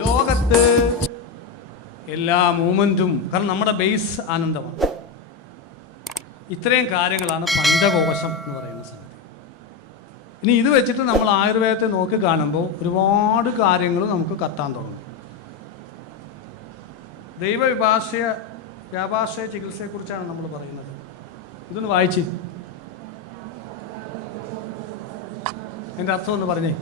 ലോകത്ത് എല്ലാ മൂമെൻറ്റും, കാരണം നമ്മുടെ ബേസ് ആനന്ദമാണ്. ഇത്രയും കാര്യങ്ങളാണ് പഞ്ചകോശം എന്ന് പറയുന്ന സംഗതി. ഇനി ഇത് വെച്ചിട്ട് നമ്മൾ ആയുർവേദത്തെ നോക്കി കാണുമ്പോൾ ഒരുപാട് കാര്യങ്ങൾ നമുക്ക് കത്താൻ തുടങ്ങും. വ്യാപാശയ ചികിത്സയെക്കുറിച്ചാണ് നമ്മൾ പറയുന്നത്. ഇതൊന്ന് വായിച്ച് എൻ്റെ അർത്ഥം ഒന്ന് പറഞ്ഞേ.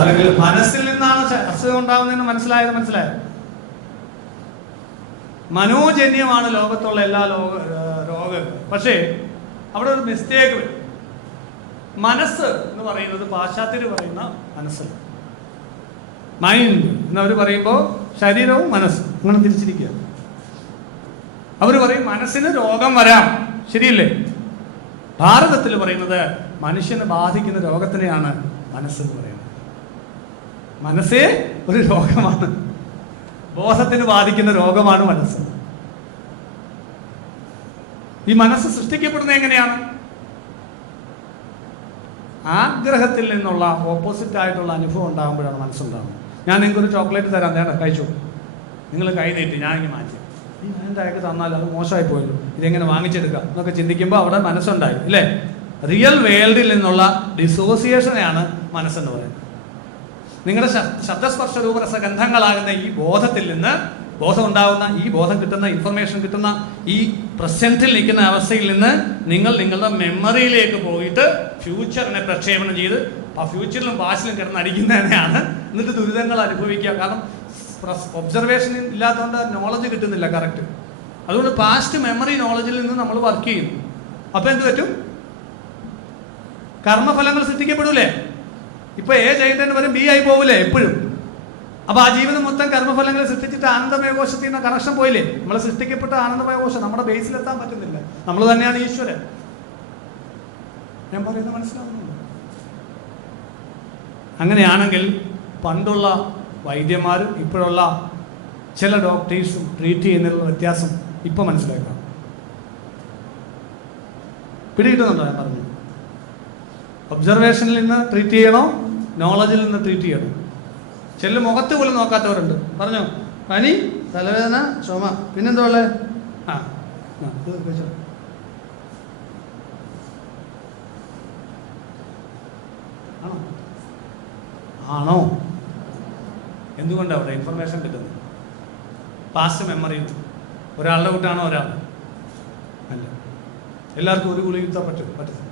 അല്ലെങ്കിൽ മനസ്സിൽ നിന്നാണ് അസുഖം ഉണ്ടാകുന്നതെന്ന് മനസ്സിലായോ? മനോജന്യമാണ് ലോകത്തുള്ള എല്ലാ രോഗങ്ങളും. പക്ഷേ അവിടെ ഒരു മിസ്റ്റേക്ക് വരും. മനസ്സ് എന്ന് പറയുന്നത് പാശ്ചാത്യർ പറയുന്ന മനസ്സല്ല, മൈൻഡ് എന്നവർ പറയുമ്പോൾ ശരീരവും മനസ്സ് അങ്ങനെ തിരിച്ചിരിക്കുക. അവർ പറയും മനസ്സിന് രോഗം വരാം, ശരിയല്ലേ? ഭാരതത്തിൽ പറയുന്നത് മനുഷ്യനെ ബാധിക്കുന്ന രോഗത്തിനെയാണ് മനസ്സെന്ന് പറയുന്നത്. മനസ്സേ ഒരു രോഗമാണ്, ബോധത്തിന് ബാധിക്കുന്ന രോഗമാണ് മനസ്സ്. ഈ മനസ്സ് സൃഷ്ടിക്കപ്പെടുന്നത് എങ്ങനെയാണ്? ആഗ്രഹത്തിൽ നിന്നുള്ള ഓപ്പോസിറ്റ് ആയിട്ടുള്ള അനുഭവം ഉണ്ടാകുമ്പോഴാണ് മനസ്സുണ്ടാകുന്നത്. ഞാൻ നിങ്ങൾക്കൊരു ചോക്ലേറ്റ് തരാം, നേടാ കഴിച്ചു, നിങ്ങൾ കൈ നീട്ടി, ഞാൻ ഇങ്ങനെ മാറ്റി, എൻ്റെ അയക്ക് തന്നാൽ അത് മോശമായി പോയല്ലോ, ഇതെങ്ങനെ വാങ്ങിച്ചെടുക്കാം എന്നൊക്കെ ചിന്തിക്കുമ്പോൾ അവിടെ മനസ്സുണ്ടായി, ഇല്ലേ? റിയൽ വേൾഡിൽ നിന്നുള്ള ഡിസോസിയേഷനെയാണ് മനസ്സെന്ന് പറയുന്നത്. നിങ്ങളുടെ ശബ്ദസ്പർശ രൂപരസ ഗന്ധങ്ങളാകുന്ന ഈ ബോധത്തിൽ നിന്ന്, ബോധം ഉണ്ടാകുന്ന ഈ ബോധം കിട്ടുന്ന ഇൻഫർമേഷൻ കിട്ടുന്ന ഈ പ്രസന്റിൽ നിൽക്കുന്ന അവസ്ഥയിൽ നിന്ന് നിങ്ങൾ നിങ്ങളുടെ മെമ്മറിയിലേക്ക് പോയിട്ട് ഫ്യൂച്ചറിനെ പ്രക്ഷേപണം ചെയ്ത് ആ ഫ്യൂച്ചറിലും പാസ്റ്റിലും കിടന്ന് അടിക്കുന്നതിനെയാണ് എന്നിട്ട് ദുരിതങ്ങൾ അനുഭവിക്കുക. കാരണം ഒബ്സർവേഷൻ ഇല്ലാത്തതുകൊണ്ട് നോളജ് കിട്ടുന്നില്ല കറക്റ്റ്. അതുകൊണ്ട് പാസ്റ്റ് മെമ്മറി നോളജിൽ നിന്ന് നമ്മൾ വർക്ക് ചെയ്യുന്നു. അപ്പൊ എന്ത് പറ്റും? കർമ്മഫലങ്ങൾ സൃഷ്ടിക്കപ്പെടൂലേ? ഇപ്പൊ എ ചെയ്യേണ്ടതിന് വരും ബി ആയി പോകൂലേ എപ്പോഴും? അപ്പൊ ആ ജീവിതം മൊത്തം കർമ്മഫലങ്ങൾ സൃഷ്ടിച്ചിട്ട് ആനന്ദമയ കോശത്തിൽ നിന്ന് കണക്ഷൻ പോയില്ലേ? നമ്മൾ സൃഷ്ടിക്കപ്പെട്ട ആനന്ദമയ കോശം നമ്മുടെ ബേസിലെത്താൻ പറ്റുന്നില്ല. നമ്മൾ തന്നെയാണ് ഈശ്വരൻ. ഞാൻ പറയുന്നത് മനസ്സിലാവുന്നുണ്ടോ? അങ്ങനെയാണെങ്കിൽ പണ്ടുള്ള വൈദ്യന്മാരും ഇപ്പോഴുള്ള ചില ഡോക്ടേഴ്സും ട്രീറ്റ് ചെയ്യുന്നതിലുള്ള വ്യത്യാസം ഇപ്പൊ മനസ്സിലാക്കാം. പിടികിട്ടുന്നുണ്ടോ ഞാൻ പറഞ്ഞു? ഒബ്സർവേഷനിൽ നിന്ന് ട്രീറ്റ് ചെയ്യണോ, നോളജിൽ നിന്ന് ട്രീറ്റ് ചെയ്യണോ? ചില മുഖത്ത് പോലും നോക്കാത്തവരുണ്ട്. പറഞ്ഞോ, പനി, തലവേദന, ചുമ, പിന്നെന്താ ഉള്ളത്? ആണോ? എന്തുകൊണ്ടാണ് അവിടെ ഇൻഫർമേഷൻ കിട്ടുന്നത്? Past memory. ഒരാളുടെ കൂട്ടാണോ ഒരാൾ? അല്ല, എല്ലാവർക്കും ഒരു ഗുളിക പറ്റത്തില്ല.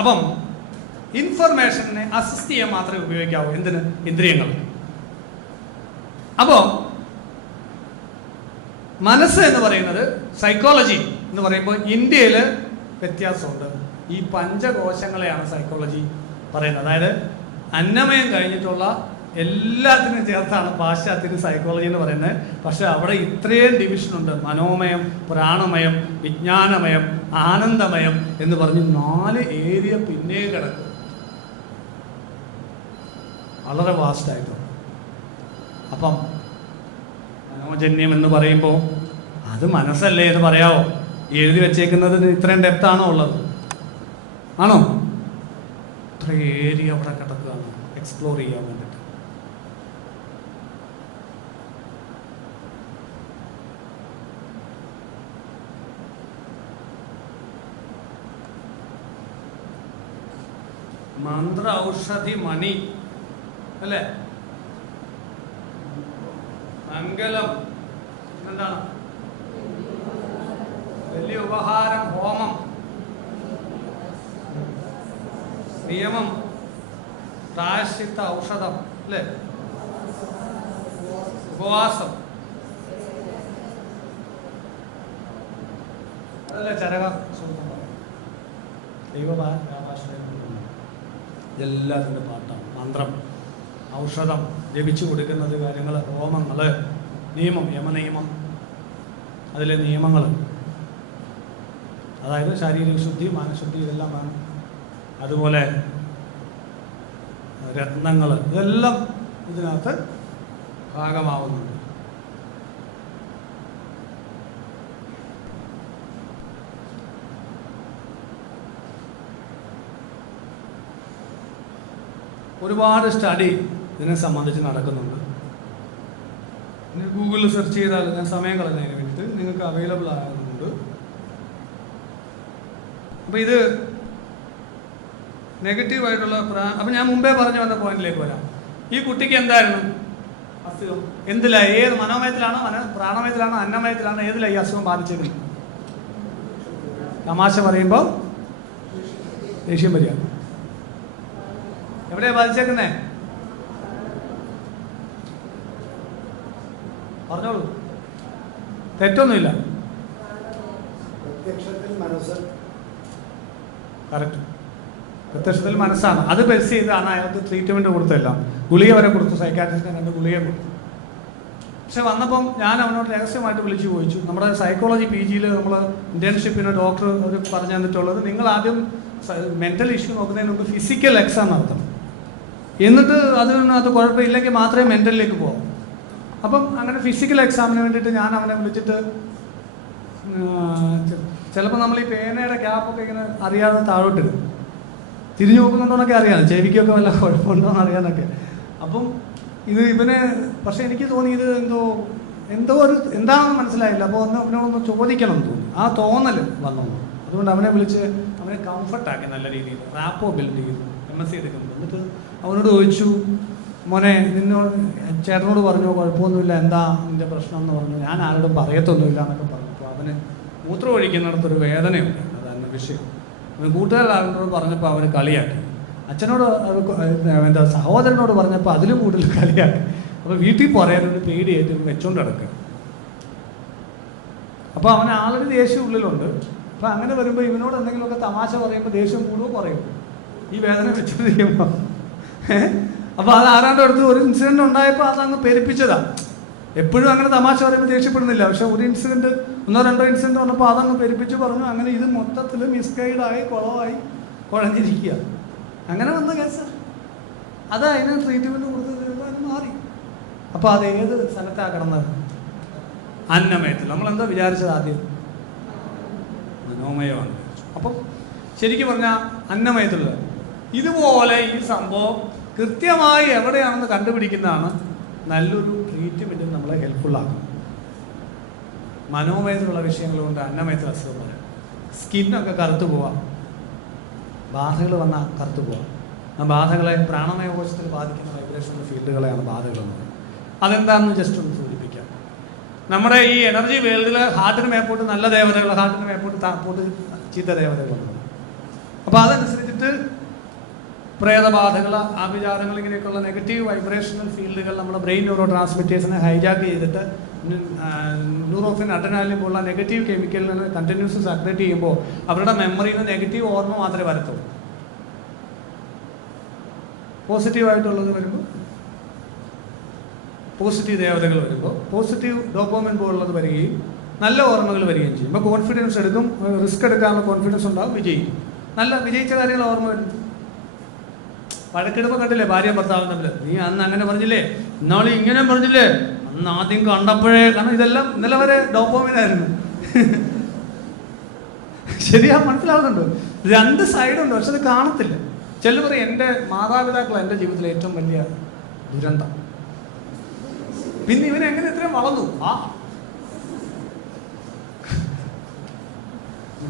അപ്പം ഇൻഫർമേഷനെ അസിസ്റ്റ് ചെയ്യാൻ മാത്രമേ ഉപയോഗിക്കാവൂ. എന്തിന്? ഇന്ദ്രിയങ്ങൾ. അപ്പോൾ മനസ്സ് എന്ന് പറയുന്നത്, സൈക്കോളജി എന്ന് പറയുമ്പോൾ ഇന്ത്യയിൽ വ്യത്യാസമുണ്ട്. ഈ പഞ്ചകോശങ്ങളെയാണ് സൈക്കോളജി പറയുന്നത്. അതായത് അന്നമയം കഴിഞ്ഞിട്ടുള്ള എല്ലാത്തിനും ചേർത്താണ് പാശ്ചാത്യന് സൈക്കോളജി എന്ന് പറയുന്നത്. പക്ഷെ അവിടെ ഇത്രയും ഡിവിഷനുണ്ട്: മനോമയം, പ്രാണമയം, വിജ്ഞാനമയം, ആനന്ദമയം എന്ന് പറഞ്ഞ് 4 ഏരിയ പിന്നെ കിടക്കും. വളരെ വാസ്റ്റായിട്ടുണ്ട്. അപ്പം മനോജന്യം എന്ന് പറയുമ്പോൾ അത് മനസ്സല്ലേ എന്ന് പറയാവോ? എഴുതി വെച്ചേക്കുന്നതിന് ഇത്രയും ഡെപ്താണോ ഉള്ളത്? ആണോ? ഇത്ര ഏരിയ അവിടെ കിടക്കുകയാണ് എക്സ്പ്ലോർ ചെയ്യാൻ വേണ്ടിയിട്ട്. മന്ത്ര ഔഷധി മണി അല്ലേ? മംഗലം എന്താണ്? വലിയ ഉപഹാരം, ഹോമം, നിയമം, പ്രായശ്ചിത്ത, ഔഷധം അല്ലേ? ഉപവാസം അതല്ലേ? ചരക എല്ലാത്തിൻ്റെ പാട്ടാണ്. മന്ത്രം, ഔഷധം, ജപിച്ചു കൊടുക്കുന്നത്, കാര്യങ്ങൾ, ഹോമങ്ങൾ, നിയമം, യമനിയമം, അതിലെ നിയമങ്ങൾ, അതായത് ശാരീരിക ശുദ്ധി, മാനശുദ്ധി ഇതെല്ലാം വേണം. അതുപോലെ രത്നങ്ങൾ, ഇതെല്ലാം ഇതിനകത്ത് ഭാഗമാവുന്നുണ്ട്. ഒരുപാട് സ്റ്റഡി ഇതിനെ സംബന്ധിച്ച് നടക്കുന്നുണ്ട്. ഗൂഗിളിൽ സെർച്ച് ചെയ്താൽ, ഞാൻ സമയം കളഞ്ഞതിന് വേണ്ടിയിട്ട്, നിങ്ങൾക്ക് അവൈലബിൾ ആകുന്നുണ്ട്. അപ്പോൾ ഇത് നെഗറ്റീവായിട്ടുള്ള അപ്പം ഞാൻ മുമ്പേ പറഞ്ഞു വന്ന പോയിന്റിലേക്ക് വരാം. ഈ കുട്ടിക്ക് എന്തായിരുന്നു അസുഖം? എന്തിലാ? ഏത് മനോമയത്തിലാണോ, പ്രാണമയത്തിലാണോ, അന്നമയത്തിലാണോ, ഏതിലാണ് ഈ അസുഖം ബാധിച്ചേക്കുന്നത്? തമാശ പറയുമ്പോൾ ദേഷ്യം വരിക. എവിടെയാ ബാധിച്ചേക്കുന്നേ? പറഞ്ഞോളൂ, തെറ്റൊന്നുമില്ല. കറക്റ്റ്, പ്രത്യക്ഷത്തിൽ മനസ്സാണ്. അത് ബേസ് ചെയ്താണ് അയാൾക്ക് ട്രീറ്റ്മെന്റ് കൊടുത്തതെല്ലാം. ഗുളിക വരെ കൊടുത്തു, സൈക്കാട്രിസ്റ്റിനെ കണ്ട് ഗുളിക കൊടുത്തു. പക്ഷെ വന്നപ്പം ഞാൻ അവനോട് രഹസ്യമായിട്ട് വിളിച്ചു ചോദിച്ചു. നമ്മുടെ സൈക്കോളജി PGയിൽ നമ്മൾ ഇന്റേൺഷിപ്പിന് ഡോക്ടർ ഒരു പറഞ്ഞു തന്നിട്ടുള്ളത്, നിങ്ങൾ ആദ്യം മെന്റൽ ഇഷ്യൂ നോക്കുന്നതിന് മുമ്പ് ഫിസിക്കൽ എക്സാം നടത്തണം, എന്നിട്ട് അതിനകത്ത് കുഴപ്പമില്ലെങ്കിൽ മാത്രമേ മെന്റലിലേക്ക് പോകാം. അപ്പം അങ്ങനെ ഫിസിക്കൽ എക്സാമിന് വേണ്ടിയിട്ട് ഞാൻ അവനെ വിളിച്ചിട്ട്, ചിലപ്പോൾ നമ്മൾ ഈ പേനയുടെ ഗ്യാപ്പൊക്കെ ഇങ്ങനെ അറിയാതെ താഴോട്ടിടും, തിരിഞ്ഞു നോക്കുന്നുണ്ടോന്നൊക്കെ അറിയാം, ചെവിക്കൊക്കെ വല്ല കുഴപ്പമുണ്ടോയെന്ന് അറിയാനൊക്കെ. അപ്പം ഇവനെ, പക്ഷെ എനിക്ക് തോന്നി ഇത് എന്തോ ഒരു എന്താണെന്ന് മനസ്സിലായില്ല. അപ്പോൾ അവനോടൊന്ന് ചോദിക്കണം എന്ന് തോന്നി, ആ തോന്നൽ വന്നു. അതുകൊണ്ട് അവനെ വിളിച്ച് അവനെ കംഫർട്ടാക്കി, നല്ല രീതിയിൽ റാപ്പോ ബിൽഡ് ചെയ്തു. MSc എടുക്കുന്നത്. എന്നിട്ട് അവനോട് ചോദിച്ചു, മോനെ നിന്നോട് ചേട്ടനോട് പറഞ്ഞു കുഴപ്പമൊന്നുമില്ല, എന്താ നിൻ്റെ പ്രശ്നം എന്ന് പറഞ്ഞു. ഞാൻ ആരോടും പറയത്തൊന്നുമില്ല എന്നൊക്കെ പറഞ്ഞപ്പോൾ അവന് മൂത്രം ഒഴിക്കുന്നിടത്തൊരു വേദനയുണ്ട്, അതാണ് വിഷയം. അവന് കൂട്ടുകാരോട് പറഞ്ഞപ്പോൾ അവന് കളിയാക്കി. അച്ഛനോട് എന്താ സഹോദരനോട് പറഞ്ഞപ്പോൾ അതിലും കൂടുതൽ കളിയാക്കി. അപ്പോൾ വീട്ടിൽ പറയാനൊരു പേടിയായിട്ട് വെച്ചോണ്ട് കിടക്കുക. അപ്പോൾ അവന് ആളൊരു ദേഷ്യം ഉള്ളിലുണ്ട്. അപ്പം അങ്ങനെ വരുമ്പോൾ ഇവനോട് എന്തെങ്കിലുമൊക്കെ തമാശ പറയുമ്പോൾ ദേഷ്യം കൂടുകയോ പറയും, ഈ വേദന വെച്ചിട്ട് ചെയ്യുമ്പോൾ. അപ്പോൾ അത് ആരാണ്ട് അടുത്ത് ഒരു ഇൻസിഡൻറ്റ് ഉണ്ടായപ്പോൾ അതങ്ങ് പെരുപ്പിച്ചതാണ്. എപ്പോഴും അങ്ങനെ തമാശ പറയുമ്പോൾ ദേഷ്യപ്പെടുന്നില്ല, പക്ഷെ ഒരു ഇൻസിഡൻറ്റ്, 1-2 ഇൻസിഡൻറ്റ് വന്നപ്പോൾ അതങ്ങ് പെരുപ്പിച്ച് പറഞ്ഞു. അങ്ങനെ ഇത് മൊത്തത്തിൽ മിസ്ഗൈഡായി കുളമായി കുഴഞ്ഞിരിക്കുക. അങ്ങനെ വന്ന കേസാണ്. അത് അതിന് ട്രീറ്റ്മെൻറ്റ് കൊടുത്തത് അത് മാറി. അപ്പോൾ അത് ഏത് സ്ഥലത്താണ് കിടന്നത്? അന്നമയത്തിൽ. നമ്മളെന്താ വിചാരിച്ചത് ആദ്യം? മനോമയമാണ്. അപ്പം ശരിക്കും പറഞ്ഞാൽ അന്നമയത്തിലുള്ള ഇതുപോലെ ഈ സംഭവം കൃത്യമായി എവിടെയാണെന്ന് കണ്ടുപിടിക്കുന്നതാണ് നല്ലൊരു ട്രീറ്റ്മെൻറ്റിന് നമ്മളെ ഹെൽപ്ഫുള്ളാക്കും. മനോമയത്തിലുള്ള വിഷയങ്ങൾ കൊണ്ട് അന്നമയത്തിൽ അസുഖം വരാം. സ്കിന്നൊക്കെ കറുത്തു പോവാം, ബാധകൾ വന്നാൽ കറുത്തു പോവാം. ആ ബാധകളെ പ്രാണമയ കോശത്തിൽ ബാധിക്കുന്ന വൈബ്രേഷണൽ ഫീൽഡുകളെയാണ് ബാധകൾ എന്ന് പറയുന്നത്. അതെന്താണെന്ന് ജസ്റ്റ് ഒന്ന് സൂചിപ്പിക്കാം. നമ്മുടെ ഈ എനർജി വേൾഡിൽ ഹാർട്ടിന് മേപ്പോട്ട് നല്ല ദേവതകൾ, ഹാർട്ടിന് മേപ്പോട്ട് താപ്പോട്ട് ചീത്ത ദേവതകളുണ്ട്. അപ്പോൾ അതനുസരിച്ചിട്ട് പ്രേതബാധകൾ, ആഭിചാരങ്ങൾ, ഇങ്ങനെയൊക്കെയുള്ള നെഗറ്റീവ് വൈബ്രേഷണൽ ഫീൽഡുകൾ നമ്മുടെ ബ്രെയിൻ ന്യൂറോ ട്രാൻസ്മിറ്റേഴ്സിനെ ഹൈജാക്ക് ചെയ്തിട്ട് ന്യൂറോഫിൻ, അഡ്രിനാലിൻ പോലുള്ള നെഗറ്റീവ് കെമിക്കലിനെ കണ്ടിന്യൂസ് സെക്രേറ്റ് ചെയ്യുമ്പോൾ അവരുടെ മെമ്മറിയിൽ നിന്ന് നെഗറ്റീവ് ഓർമ്മ മാത്രമേ വരത്തുള്ളൂ. പോസിറ്റീവായിട്ടുള്ളത് വരുമ്പോൾ, പോസിറ്റീവ് ദേവതകൾ വരുമ്പോൾ പോസിറ്റീവ് ഡോപ്പോമിൻ പോലുള്ളത് വരികയും നല്ല ഓർമ്മകൾ വരികയും ചെയ്യും. ഇപ്പോൾ കോൺഫിഡൻസ് എടുക്കും, റിസ്ക് എടുക്കാനുള്ള കോൺഫിഡൻസ് ഉണ്ടാവും, വിജയിക്കും. നല്ല വിജയിച്ച കാര്യങ്ങൾ ഓർമ്മ വരും. വഴക്കിടുമ്പോൾ കണ്ടില്ലേ ഭാര്യ ഭർത്താവും തമ്മിൽ, നീ അന്ന് അങ്ങനെ പറഞ്ഞില്ലേ, ഇന്നാളി ഇങ്ങനെ പറഞ്ഞില്ലേ, അന്ന് ആദ്യം കണ്ടപ്പോഴേ. കാരണം ഇതെല്ലാം ഇന്നലെ വരെ ഡോപ്പോമിനായിരുന്നു. ശരിയാ, മനസ്സിലാവുന്നുണ്ടോ? 2 സൈഡുണ്ട്, പക്ഷെ അത് കാണത്തില്ല. ചിലർ പറയും എൻ്റെ മാതാപിതാക്കളാണ് എൻ്റെ ജീവിതത്തിലെ ഏറ്റവും വലിയ ദുരന്തം. പിന്നെ ഇവനെങ്ങനെ ഇത്രയും വളർന്നു?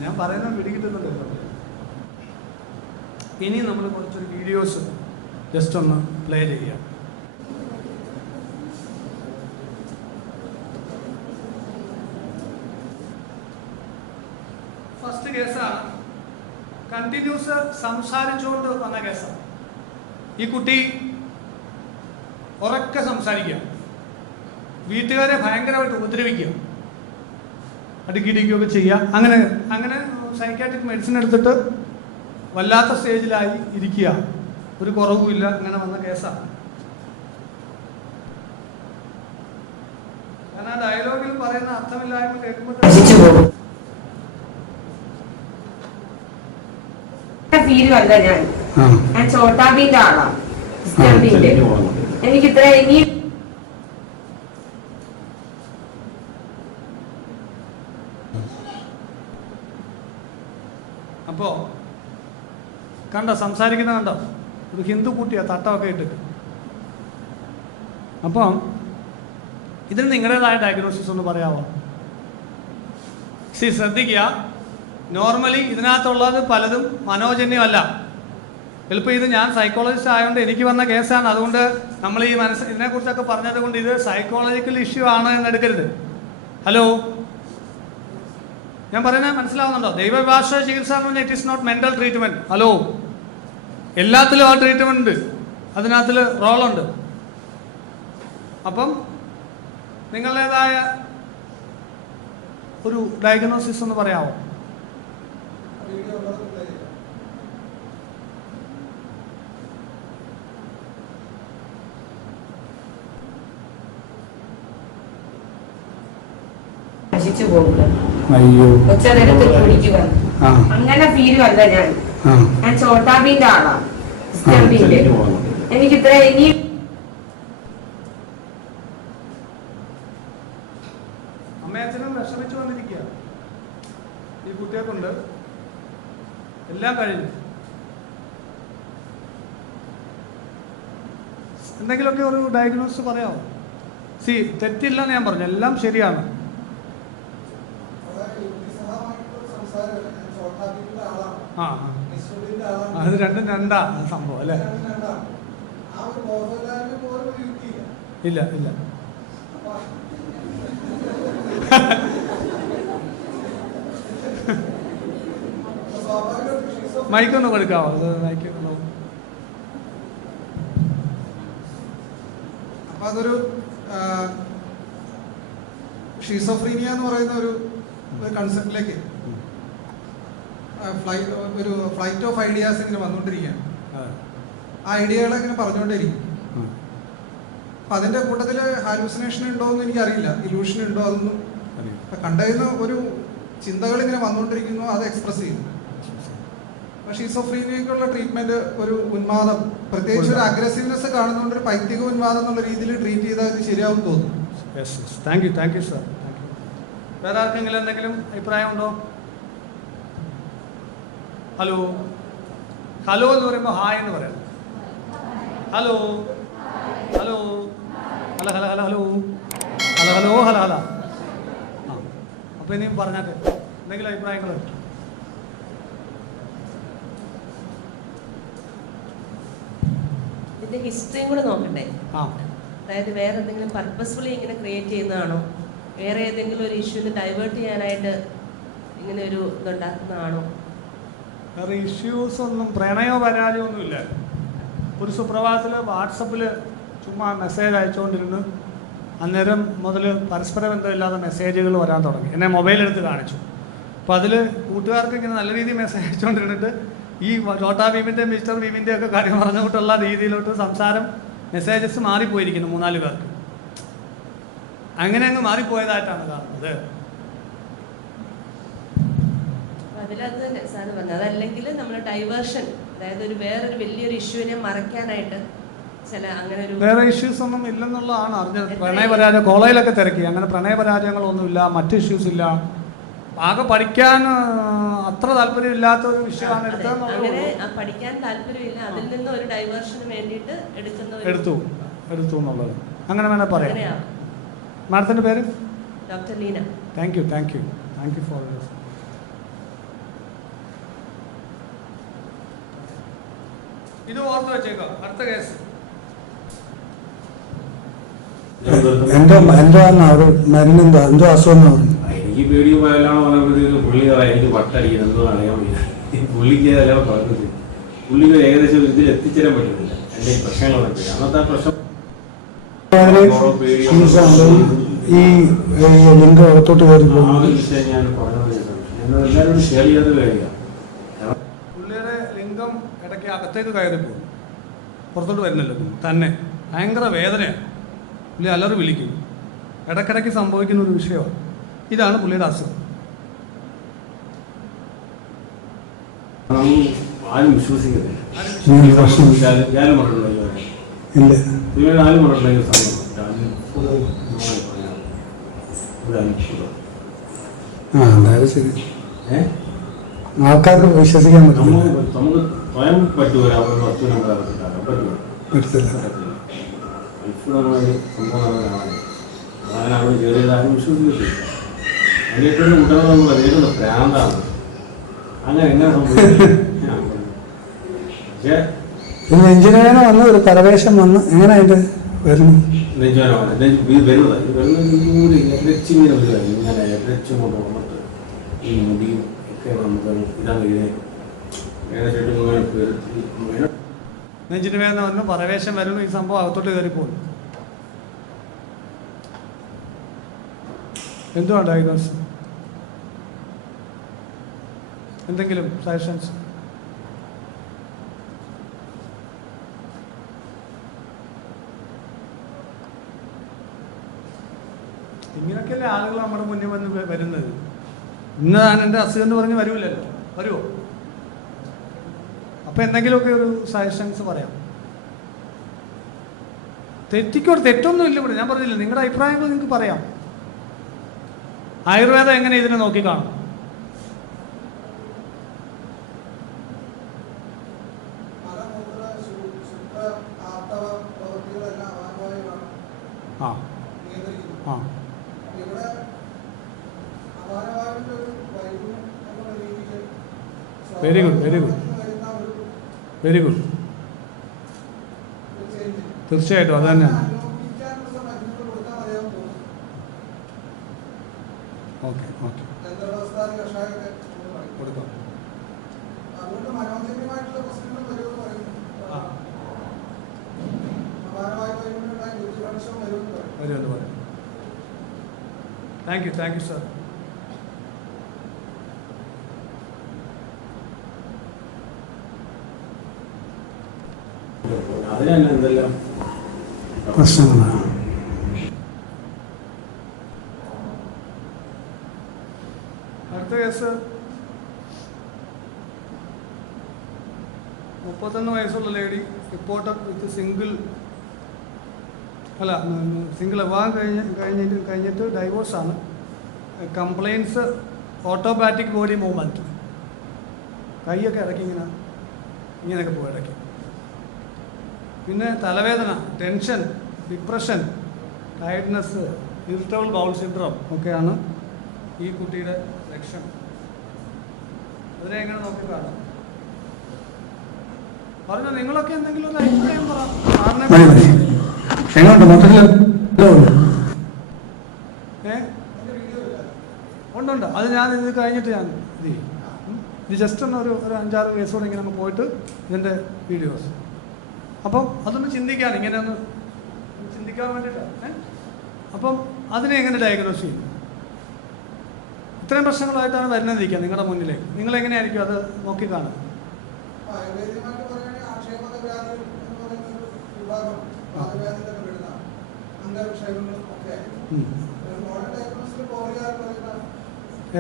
ഞാൻ പറയുന്നത് പിടികിട്ടുന്നുണ്ടല്ലോ. ഇനി നമ്മൾ കുറച്ചൊരു വീഡിയോസ് ജസ്റ്റ് ഒന്ന് പ്ലേ ചെയ്യാം. ഫസ്റ്റ് കേസാണ്, കണ്ടിന്യൂസ് സംസാരിച്ചുകൊണ്ട് വന്ന കേസാണ്. ഈ കുട്ടി ഉറക്കെ സംസാരിക്കുക, വീട്ടുകാരെ ഭയങ്കരമായിട്ട് ഉപദ്രവിക്കുക, അടുക്കിടിക്കുകയൊക്കെ ചെയ്യുക. അങ്ങനെ സൈക്കാട്രിക് മെഡിസിൻ എടുത്തിട്ട് വല്ലാത്ത സ്റ്റേജിലായി ഇരിക്കുക, ഒരു കുറവുമില്ല. അങ്ങനെ വന്ന കേസാണ്. കാരണം ആ ഡയലോഗിൽ പറയുന്ന അർത്ഥമില്ലായ്മ കേൾക്കുമ്പോൾ ഞാൻ ചോട്ടാബീന്റെ ആളാണ്. എനിക്ക് ഇത്ര ഇനി അപ്പോ കണ്ടോ സംസാരിക്കുന്ന കണ്ടോ, ഒരു ഹിന്ദു കുട്ടിയാ തട്ടമൊക്കെ ഇട്ടിട്ട്. അപ്പം ഇതിന് നിങ്ങളുടേതായ ഡയഗ്നോസിസ് ഒന്ന് പറയാമോ? ശ്രദ്ധിക്കുക, നോർമലി ഇതിനകത്തുള്ളത് പലതും മനോജന്യമല്ല. ചിലപ്പോൾ ഇത് ഞാൻ സൈക്കോളജിസ്റ്റ് ആയതുകൊണ്ട് എനിക്ക് വന്ന കേസാണ്. അതുകൊണ്ട് നമ്മൾ ഈ ഇതിനെക്കുറിച്ചൊക്കെ പറഞ്ഞത് കൊണ്ട് ഇത് സൈക്കോളജിക്കൽ ഇഷ്യൂ ആണ് എന്ന് എടുക്കരുത്. ഹലോ, ഞാൻ പറയുന്നത് മനസ്സിലാവുന്നുണ്ടോ? ദൈവഭാഷ ചികിത്സ എന്ന് പറഞ്ഞാൽ it is not mental treatment. Hello, എല്ലാത്തിലും ആ ട്രീറ്റ്മെൻറ്റ് ഉണ്ട്, അതിനകത്തിൽ റോളുണ്ട്. അപ്പം നിങ്ങളുടേതായ ഒരു ഡയഗ്നോസിസ് ഒന്ന് പറയാമോ? അങ്ങനെ ഫീൽ അല്ല. ഞാൻ ചോട്ടാബീന്റെ ആളാണ്. എനിക്ക് ഇത്ര ഇനി അമ്മയച്ഛനും വിഷമിച്ചു വന്നിരിക്കുക. ഈ കുട്ടിയെ കൊണ്ട് എല്ലാം കഴിഞ്ഞു. എന്തെങ്കിലുമൊക്കെ ഒരു ഡയഗ്നോസ് പറയാമോ? തെറ്റില്ലെന്ന് ഞാൻ പറഞ്ഞു, എല്ലാം ശരിയാണ്. ആ, അത് രണ്ടും രണ്ടാ സംഭവം അല്ലേ? ഇല്ല ഇല്ല. മൈക്കൊന്ന് കൊടുക്കാവോ? മൈക്കൊന്ന്. അപ്പൊ അതൊരു ഷിസോഫ്രീനിയ എന്ന് പറയുന്ന ഒരു കൺസെപ്റ്റിലേക്ക് ഒരു ഫ്ലൈറ്റ് ഓഫ് ഐഡിയാസ് ഇങ്ങനെ വന്നുകൊണ്ടിരിക്കുകയാണ്. ആ ഐഡിയകളെ ഇങ്ങനെ പറഞ്ഞുകൊണ്ടിരിക്കും. അപ്പൊ അതിന്റെ കൂട്ടത്തിൽ ഹാലൂസിനേഷൻ ഉണ്ടോ എന്ന് എനിക്കറിയില്ല, ഇലൂഷൻ ഉണ്ടോ അതൊന്നും. കണ്ടുന്ന ഒരു ചിന്തകൾ ഇങ്ങനെ വന്നുകൊണ്ടിരിക്കുന്നു, അത് എക്സ്പ്രസ് ചെയ്യുന്നു. ഷിസോഫ്രീനിയക്കുള്ള ട്രീറ്റ്മെന്റ് ഒരു ഉന്മാദം, പ്രത്യേകിച്ച് ഒരു അഗ്രസീവ്നെസ് കാണുന്നതുകൊണ്ട് ഒരു പൈത്തിക ഉന്മാദം എന്നുള്ള രീതിയിൽ ട്രീറ്റ് ചെയ്താൽ ഇത് ശരിയാവും തോന്നുന്നു. Thank you sir. വേറെ ആർക്കെങ്കിലും എന്തെങ്കിലും അഭിപ്രായം ഉണ്ടോ? ഹലോ, ഹലോ എന്ന് പറയുമ്പോൾ ഹായ് എന്ന് പറയാം. Hello hello hello hello hello hello hello hello hello hello. ആ, അപ്പോൾ ഇനിയും പറഞ്ഞാട്ടെ എന്തെങ്കിലും അഭിപ്രായങ്ങൾ? ഇതിന്റെ ഹിസ്റ്ററിയും കൂടെ നോക്കണ്ടേ? ആ, അതായത് വേറെ എന്തെങ്കിലും പർപ്പസ്ഫുള്ളി ഇങ്ങനെ ക്രിയേറ്റ് ചെയ്യുന്നതാണോ, വേറെ ഏതെങ്കിലും ഒരു ഇഷ്യൂന്ന് ഡൈവേർട്ട് ചെയ്യാനായിട്ട് ഇങ്ങനെ ഒരു ഇതുണ്ടാക്കുന്നതാണോ? വേറെ ഇഷ്യൂസ് ഒന്നും, പ്രണയോ പരാജയോ ഒന്നുമില്ല. ഒരു സുപ്രഭാതത്തിൽ വാട്സപ്പിൽ ചുമ്മാ മെസ്സേജ് അയച്ചുകൊണ്ടിരുന്ന് അന്നേരം മുതൽ പരസ്പര ബന്ധമില്ലാതെ മെസ്സേജുകൾ വരാൻ തുടങ്ങി. എന്നെ മൊബൈലെടുത്ത് കാണിച്ചു. അപ്പോൾ അതിൽ കൂട്ടുകാർക്ക് ഇങ്ങനെ നല്ല രീതിയിൽ മെസ്സേജ് അയച്ചുകൊണ്ടിരുന്നിട്ട് ഈ ചോട്ടാ ഭീമിൻ്റെ മിസ്റ്റർ ഭീമിൻ്റെ ഒക്കെ കാര്യം പറഞ്ഞുകൊണ്ടുള്ള രീതിയിലോട്ട് സംസാരം മെസ്സേജസ് മാറിപ്പോയിരിക്കുന്നു 3-4 പേർക്ക്. അങ്ങനെ അങ്ങ് മാറിപ്പോയതായിട്ടാണ് കാണുന്നത്. അതിലത് സാറ് പറഞ്ഞത് അതല്ലെങ്കിൽ നമ്മൾ ഡൈവേർഷൻ, അതായത് ഒരു വേറൊരു വലിയൊരു ഇഷ്യൂവിനെ മറയ്ക്കാനായിട്ട് ചില അങ്ങനെ ഒരു വേറെ ഇഷ്യൂസ് ഒന്നും ഇല്ലെന്നുള്ളതാണ് അറിഞ്ഞത്. പ്രണയപരാജയം കോളേജിലൊക്കെ തിരക്കി, അങ്ങനെ പ്രണയപരാജയങ്ങളൊന്നുമില്ല, മറ്റ് ഇഷ്യൂസ് ഇല്ല. ആകെ പഠിക്കാൻ അത്ര താല്പര്യമില്ലാത്ത ഒരു വിഷയമാണ് അങ്ങനെ പഠിക്കാൻ താല്പര്യമില്ല, അതിൽ നിന്ന് ഒരു ഡൈവേർഷന് വേണ്ടിയിട്ട് എടുത്തു എന്നുള്ളത് അങ്ങനെ വേണേൽ പറയാം. മാഡത്തിൻ്റെ പേര്? Doctor Leena. Thank you for this. ഇത് ഓർത്ത് വെച്ചേക്കോ, അടുത്ത കേസ്. എന്തോ മരുന്നെന്തോ അസുഖം എനിക്ക് പേടിയോ പോയാലാണോ പറയുന്നത്? പുള്ളി എനിക്ക് വട്ടടിക്കുന്നത് എന്തോ അറിയാൻ വയ്യ. പുള്ളിക്ക് അല്ല പറഞ്ഞത്, പുള്ളിക്ക് ഏകദേശം ഇതിൽ എത്തിച്ചേരാൻ പറ്റുന്നില്ല. എൻ്റെ പ്രശ്നങ്ങളൊക്കെ അന്നത്തെ പ്രശ്നം ഈ ലിംഗം അകത്തോട്ട് കയറി ആ വിഷയം ഞാൻ പറഞ്ഞത് എല്ലാവരോടും ഷെയർ ചെയ്യാത്ത കാര്യമാണ്. പുള്ളിയുടെ ലിംഗം ഇടയ്ക്ക് അകത്തേക്ക് കയറിപ്പോകും, പുറത്തോട്ട് വരുന്നില്ല തന്നെ. ഭയങ്കര വേദനയാണ്. പുള്ളി അലറി വിളിക്കും. ഇടയ്ക്കിടയ്ക്ക് സംഭവിക്കുന്ന ഒരു വിഷയമാണ്. ഇതാണ് പുള്ളിയുടെ അസുഖം. ആരും വിശ്വസിക്കുന്നില്ല. ഇല്ല. എന്തായാലും ശരി. ആൾക്കാർക്ക് വിശ്വസിക്കാൻ പറ്റില്ല. നമുക്ക് സ്വയം പറ്റുമോ അവരുടെ വസ്തു നമ്മളെ പറ്റത്തില്ല. അത്ഭുതമായ സംഭവമാണ്. അങ്ങനെ അവിടെ കയറിയതാരും വിശ്വസിക്കത്തില്ല. അതിനേറ്റവും കുട്ടികൾ നമ്മൾ അറിയുന്നത് ഭ്രാന്താണ്. അങ്ങനെ എങ്ങനെ സംഭവിക്കും? പക്ഷേ നെഞ്ചിനുവേദന വന്ന് ഒരു പരവേശം വന്ന് എങ്ങനെ അതിന്റെ വരുന്നു? നെഞ്ചോനാണ് വരുന്നത്. വരുന്നത് ഇങ്ങനെ വരുന്നത് ഇങ്ങനെ കൊണ്ട് വന്നിട്ട് ഈ മുടിയും ഒക്കെ നമുക്ക് ഇതാണ് ഏകദേശം ഇങ്ങനെ നെഞ്ചിന് വേദന വന്നു, പരവേശം വരുന്നു, ഈ സംഭവം അകത്തോട്ട് കയറിപ്പോകും. എന്തുവാണ് ഡയഗ്നോസ്? എന്തെങ്കിലും സജഷൻസ്? ഇങ്ങനെയൊക്കെയല്ലേ ആളുകൾ നമ്മുടെ മുന്നിൽ വന്ന് വരുന്നത്. ഇന്നതാണ് എൻ്റെ അസുഖം എന്ന് പറഞ്ഞ് വരൂലല്ലോ. വരുമോ? അപ്പം എന്തെങ്കിലുമൊക്കെ ഒരു സജഷൻസ് പറയാം. തെറ്റൊന്നും ഇല്ല ഇവിടെ. ഞാൻ പറഞ്ഞില്ല, നിങ്ങളുടെ അഭിപ്രായങ്ങൾ നിങ്ങൾക്ക് പറയാം. ആയുർവേദം എങ്ങനെ ഇതിനെ നോക്കിക്കാണും? ആ ആ very good, very good, very good. തീർച്ചയായിട്ടും അത് തന്നെ. ഓക്കെ ഓക്കെ കൊടുക്കാം. വരുമെന്ന് പറയാം. Thank you sir. അതിന് എന്തെല്ലാം പ്രശ്നങ്ങളാണ്. അടുത്ത കേസ് 31 വയസ്സുള്ള ലേഡി റിപ്പോർട്ടഡ് വിത്ത് സിംഗിൾ വിവാഹം കഴിഞ്ഞിട്ട് ഡൈവോഴ്സാണ്. കംപ്ലയിൻസ് ഓട്ടോമാറ്റിക് ബോഡി മൂവ്മെൻറ്റ്, കൈയൊക്കെ ഇടയ്ക്ക് ഇങ്ങനെയൊക്കെ പോയി ഇടയ്ക്ക്. പിന്നെ തലവേദന, tension, depression, tiredness, irritable bowl syndrome ഒക്കെയാണ് ഈ കുട്ടിയുടെ ലക്ഷണം. അതിനെ എങ്ങനെ നോക്കി കാണാം? പറഞ്ഞോ, നിങ്ങളൊക്കെ എന്തെങ്കിലും ഒരു അഭിപ്രായം പറ. എങ്ങനെയുണ്ട് മൊത്തത്തിൽ? ഉണ്ട്. അത് ഞാൻ ഇത് കഴിഞ്ഞിട്ട് ഞാൻ ഇത് ചെയ്യും. ഇത് ജസ്റ്റ് ഒന്ന് ഒരു 5-6 കേസോടെ ഇങ്ങനെ നമുക്ക് പോയിട്ട് ഇതിൻ്റെ വീഡിയോസ്. അപ്പം അതൊന്ന് ചിന്തിക്കാൻ, ഇങ്ങനെ ഒന്ന് ചിന്തിക്കാൻ വേണ്ടിയിട്ടാണ്. അപ്പം അതിനെ എങ്ങനെ ഡയഗ്നോസ് ചെയ്യും? ഇത്രയും പ്രശ്നങ്ങളായിട്ടാണ് വരുന്നതിരിക്കുക നിങ്ങളുടെ മുന്നിലേക്ക്. നിങ്ങളെങ്ങനെയായിരിക്കും അത് നോക്കിക്കാണുക?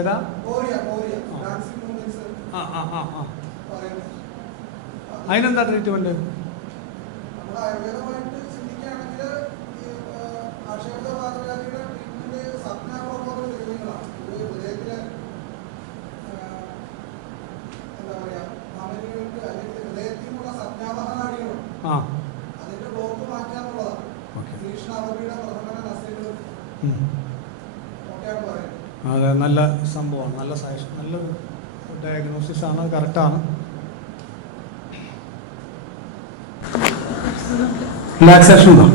ഏതാ? അതിനെന്താ ട്രീറ്റ്മെന്റ്? അതെ, നല്ല സംഭവമാണ്, നല്ല സജഷൻ, നല്ലൊരു ഡയഗ്നോസിസ് ആണ്, കറക്റ്റാണ്. റിലാക്സേഷൻ ഉണ്ടോ?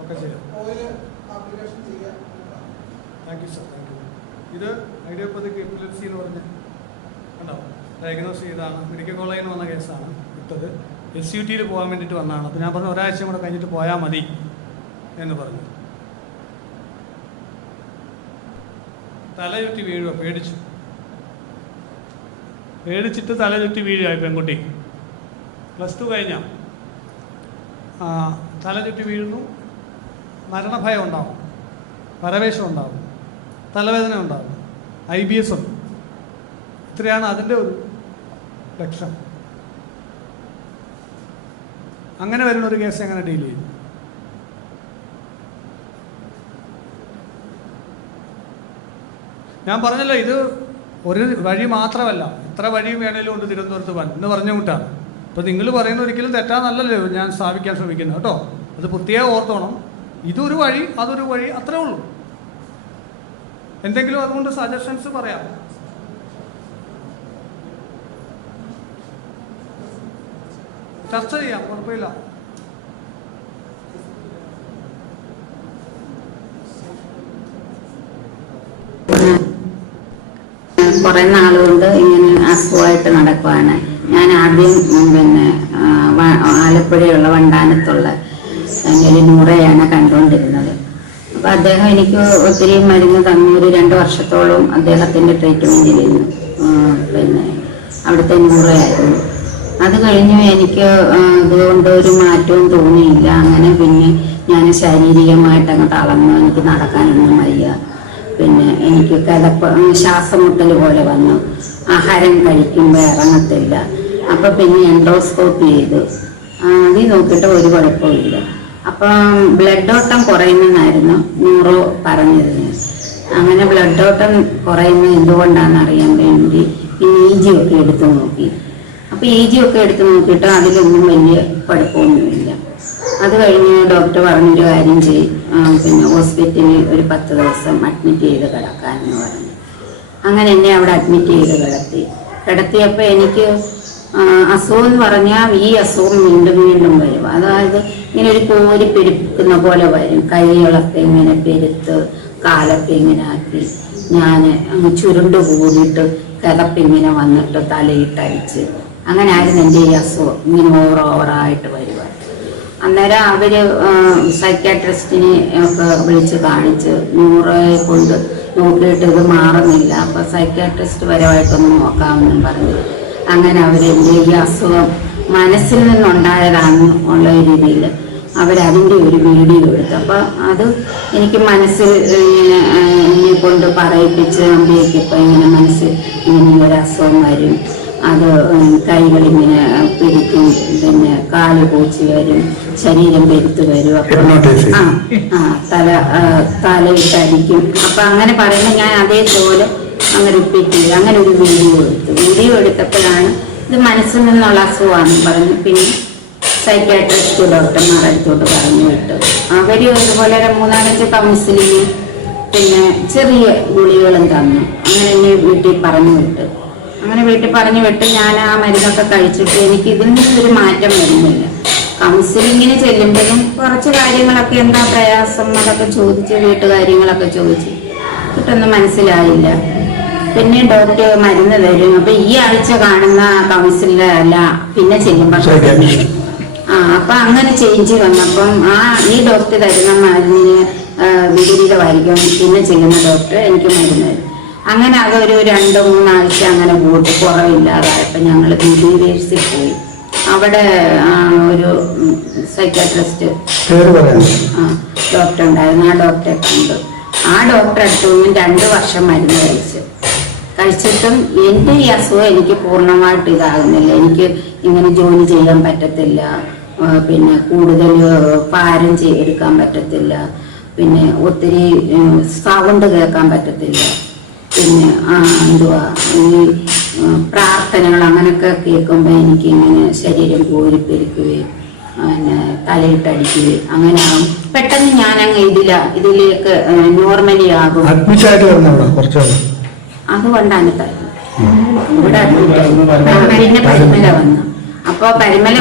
ഓക്കെ, ശരി. Thank you sir, thank you. ഇത് ഐഡിയോപ്പതിക് എപ്പിലെപ്സി എന്ന് പറഞ്ഞ് കണ്ടോ ഡയഗ്നോസ് ചെയ്താണ്. മെഡിക്കൽ കോളേജിൽ നിന്ന് വന്ന കേസാണ് ഇട്ടത്. SUT പോകാൻ വേണ്ടിയിട്ട് വന്നതാണ്. അപ്പോൾ ഞാൻ പറഞ്ഞു ഒരാഴ്ച കൂടെ കഴിഞ്ഞിട്ട് പോയാൽ മതി എന്ന് പറഞ്ഞു. തലചുറ്റി വീഴുക, പേടിച്ചിട്ട് തലചുറ്റി വീഴുക. പെൺകുട്ടി +2 കഴിഞ്ഞാൽ തല ചുറ്റി വീഴുന്നു, മരണഭയം ഉണ്ടാവും, പരവേശം ഉണ്ടാവും, തലവേദന ഉണ്ടാവും, IBS ഉണ്ട്. ഇത്രയാണ് അതിൻ്റെ ഒരു ലക്ഷണം. അങ്ങനെ വരുന്ന ഒരു കേസ് എങ്ങനെ ഡീൽ ചെയ്യും? ഞാൻ പറഞ്ഞല്ലോ, ഇത് ഒരു വഴി മാത്രമല്ല, എത്ര വഴിയും വേണേലും ഉണ്ട് തിരുവനന്തപുരത്ത് പോകാൻ എന്ന് പറഞ്ഞ കൂട്ടാണ്. അപ്പോൾ നിങ്ങൾ പറയുന്ന ഒരിക്കലും തെറ്റാന്നല്ലല്ലോ ഞാൻ സ്ഥാപിക്കാൻ ശ്രമിക്കുന്നത് കേട്ടോ. അത് പ്രത്യേകം ഓർത്തോണം. ഇതൊരു വഴി, അതൊരു വഴി, അത്രേ ഉള്ളൂ. എന്തെങ്കിലും അതുകൊണ്ട് സജഷൻസ് പറയാം. ചർച്ച ചെയ്യാം, കുഴപ്പമില്ല. കുറെ നാളുകൊണ്ട് ഇങ്ങനെ അസുഖമായിട്ട് നടക്കുവാണ്. ഞാൻ ആദ്യം പിന്നെ ആലപ്പുഴയുള്ള വണ്ടാനത്തുള്ള ഒരു നൂറയാണ് കണ്ടുകൊണ്ടിരുന്നത്. അപ്പൊ അദ്ദേഹം എനിക്ക് ഒത്തിരി മരുന്ന് തന്നു. ഒരു 2 വർഷത്തോളം അദ്ദേഹത്തിന്റെ ട്രീറ്റ്മെന്റിലിരുന്നു. പിന്നെ അവിടുത്തെ നൂറയായിരുന്നു. അത് കഴിഞ്ഞു എനിക്ക് അതുകൊണ്ട് ഒരു മാറ്റവും തോന്നിയില്ല. അങ്ങനെ പിന്നെ ഞാൻ ശാരീരികമായിട്ട് അങ്ങ് തളർന്നു. എനിക്ക് നടക്കാനൊന്നും വയ്യ. പിന്നെ എനിക്ക് കിതപ്പ്, ശ്വാസം മുട്ടൽ പോലെ വന്നു. ആഹാരം കഴിക്കുമ്പോൾ ഇറങ്ങത്തില്ല. അപ്പൊ പിന്നെ എൻഡോസ്കോപ്പി ചെയ്തു. അതിൽ നോക്കിയിട്ട് ഒരു കുഴപ്പമില്ല. അപ്പം ബ്ലഡ് ഓട്ടം കുറയുമെന്നായിരുന്നു ന്യൂറോ പറഞ്ഞിരുന്നത്. അങ്ങനെ ബ്ലഡ് ഓട്ടം കുറയുന്നത് എന്തുകൊണ്ടാണെന്ന് അറിയാൻ വേണ്ടി EG ഒക്കെ എടുത്തു നോക്കി. അപ്പൊ EG ഒക്കെ എടുത്തു നോക്കിയിട്ട് അതിലൊന്നും വലിയ കുഴപ്പമൊന്നുമില്ല. അത് കഴിഞ്ഞ് ഡോക്ടർ പറഞ്ഞൊരു കാര്യം പിന്നെ ഹോസ്പിറ്റലിൽ ഒരു 10 ദിവസം അഡ്മിറ്റ് ചെയ്ത് കിടക്കാമെന്ന് പറഞ്ഞു. അങ്ങനെ എന്നെ അവിടെ അഡ്മിറ്റ് ചെയ്ത് കിടത്തിയപ്പോൾ എനിക്ക് അസുഖം എന്ന് പറഞ്ഞാൽ ഈ അസുഖം വീണ്ടും വീണ്ടും വരും. അതായത് ഇങ്ങനെ ഒരു കോരി പെരുക്കുന്ന പോലെ വരും. കൈകളൊക്കെ ഇങ്ങനെ പെരുത്ത് കാലൊക്കെ ഇങ്ങനെ ആക്കി ഞാൻ അങ്ങ് ചുരുണ്ട് കൂടിയിട്ട് കിതപ്പിങ്ങനെ വന്നിട്ട് തലയിട്ടടിച്ച് അങ്ങനെ ആയിരുന്നു എൻ്റെ ഈ അസുഖം. ഇങ്ങനെ ഓവറായിട്ട് വരുവാൻ. അന്നേരം അവര് സൈക്യാട്രിസ്റ്റിനെ ഒക്കെ വിളിച്ച് കാണിച്ച് ന്യൂറോയെ കൊണ്ട് നോക്കിയിട്ട് ഇത് മാറുന്നില്ല. അപ്പൊ സൈക്യാട്രിസ്റ്റ് പരമായിട്ടൊന്ന് നോക്കാമെന്നും പറഞ്ഞു. അങ്ങനെ അവരെൻ്റെ ഈ അസുഖം മനസ്സിൽ നിന്നുണ്ടായതാണ് ഉള്ള രീതിയിൽ അവരതിൻ്റെ ഒരു വീഡിയോ എടുത്തു. അപ്പൊ അത് എനിക്ക് മനസ്സിൽ എന്നെ കൊണ്ട് പറയിപ്പിച്ച് അമ്പേക്കിപ്പോൾ ഇങ്ങനെ മനസ്സിൽ ഇങ്ങനെ ഒരു അസുഖം വരും, അത് കൈകളിങ്ങനെ പിടിക്കും, പിന്നെ കാല് പൂച്ചി വരും, ശരീരം പെരുത്ത് വരും, അപ്പൊ തലയിട്ടടിക്കും. അപ്പൊ അങ്ങനെ പറയുമ്പോൾ ഞാൻ അതേപോലെ അങ്ങ് റിപ്പീറ്റ് ചെയ്തു. അങ്ങനെ ഒരു വീഡിയോ എടുത്തപ്പോഴാണ് ഇത് മനസ്സിൽ നിന്നുള്ള അസുഖമാണെന്ന് പറഞ്ഞു. പിന്നെ സൈക്യാട്രിസ്റ്റ് ഡോക്ടർമാരുടെ അടുത്തോട്ട് പറഞ്ഞു വിട്ടു. അവര് ഇതുപോലെ 3-4 കൗൺസിലിങ് പിന്നെ ചെറിയ ഗുളികളും തന്നു. അങ്ങനെ എന്നെ വീട്ടിൽ പറഞ്ഞു വിട്ടു. അങ്ങനെ വീട്ടിൽ പറഞ്ഞു വിട്ട് ഞാൻ ആ മരുന്നൊക്കെ കഴിച്ചിട്ട് എനിക്ക് ഇതിൽ നിന്നൊരു മാറ്റം വരുന്നില്ല. കൗൺസിലിങ്ങിന് ചെല്ലുമ്പോഴും കുറച്ച് കാര്യങ്ങളൊക്കെ എന്താ പ്രയാസം അതൊക്കെ ചോദിച്ച് വീട്ടുകാര്യങ്ങളൊക്കെ ചോദിച്ച് കിട്ടൊന്നും മനസ്സിലായില്ല. പിന്നെ ഡോക്ടർ മരുന്ന് തരും. അപ്പൊ ഈ ആഴ്ച കാണുന്ന കൗൺസിലല്ല പിന്നെ ചെല്ലുമ്പോൾ അപ്പൊ അങ്ങനെ ചേഞ്ച് വന്നപ്പം ഈ ഡോക്ടർ തരുന്ന മരുന്നിന് വിപരീതമായിരിക്കും പിന്നെ ചെല്ലുന്ന ഡോക്ടർ എനിക്ക് മരുന്ന് തരും. അങ്ങനെ അതൊരു 2-3 ആഴ്ച അങ്ങനെ പോയിട്ട് കുറവില്ലാതായപ്പോൾ ഞങ്ങൾ BBVAഴ്സിൽ പോയി. അവിടെ ഒരു സൈക്യാട്രിസ്റ്റ് ഡോക്ടർ ഉണ്ടായിരുന്നു. ആ ഡോക്ടറെ കണ്ടു. ആ ഡോക്ടറെ അടുത്ത് 2 വർഷം മരുന്ന് കഴിച്ചിട്ടും എൻ്റെ ഈ അസുഖം എനിക്ക് പൂർണ്ണമായിട്ട് ഇതാകുന്നില്ല. എനിക്ക് ഇങ്ങനെ ജോലി ചെയ്യാൻ പറ്റത്തില്ല, പിന്നെ കൂടുതൽ ഭാരം എടുക്കാൻ പറ്റത്തില്ല, പിന്നെ ഒത്തിരി സൗണ്ട് കേൾക്കാൻ പറ്റത്തില്ല, പിന്നെ ഈ പ്രാർത്ഥനകൾ അങ്ങനെയൊക്കെ കേൾക്കുമ്പോൾ എനിക്ക് ഇങ്ങനെ ശരീരം കോരിപ്പെരുക്കുകയും പിന്നെ തലയിട്ടടിക്കുകയും അങ്ങനെ ആകും. പെട്ടെന്ന് ഞാൻ അങ്ങ് ഇതിലേക്ക് നോർമലി ആകും. അതുകൊണ്ടാണ് ഇവിടെ പിന്നെ പരിമല വന്നു. അപ്പൊ പരിമല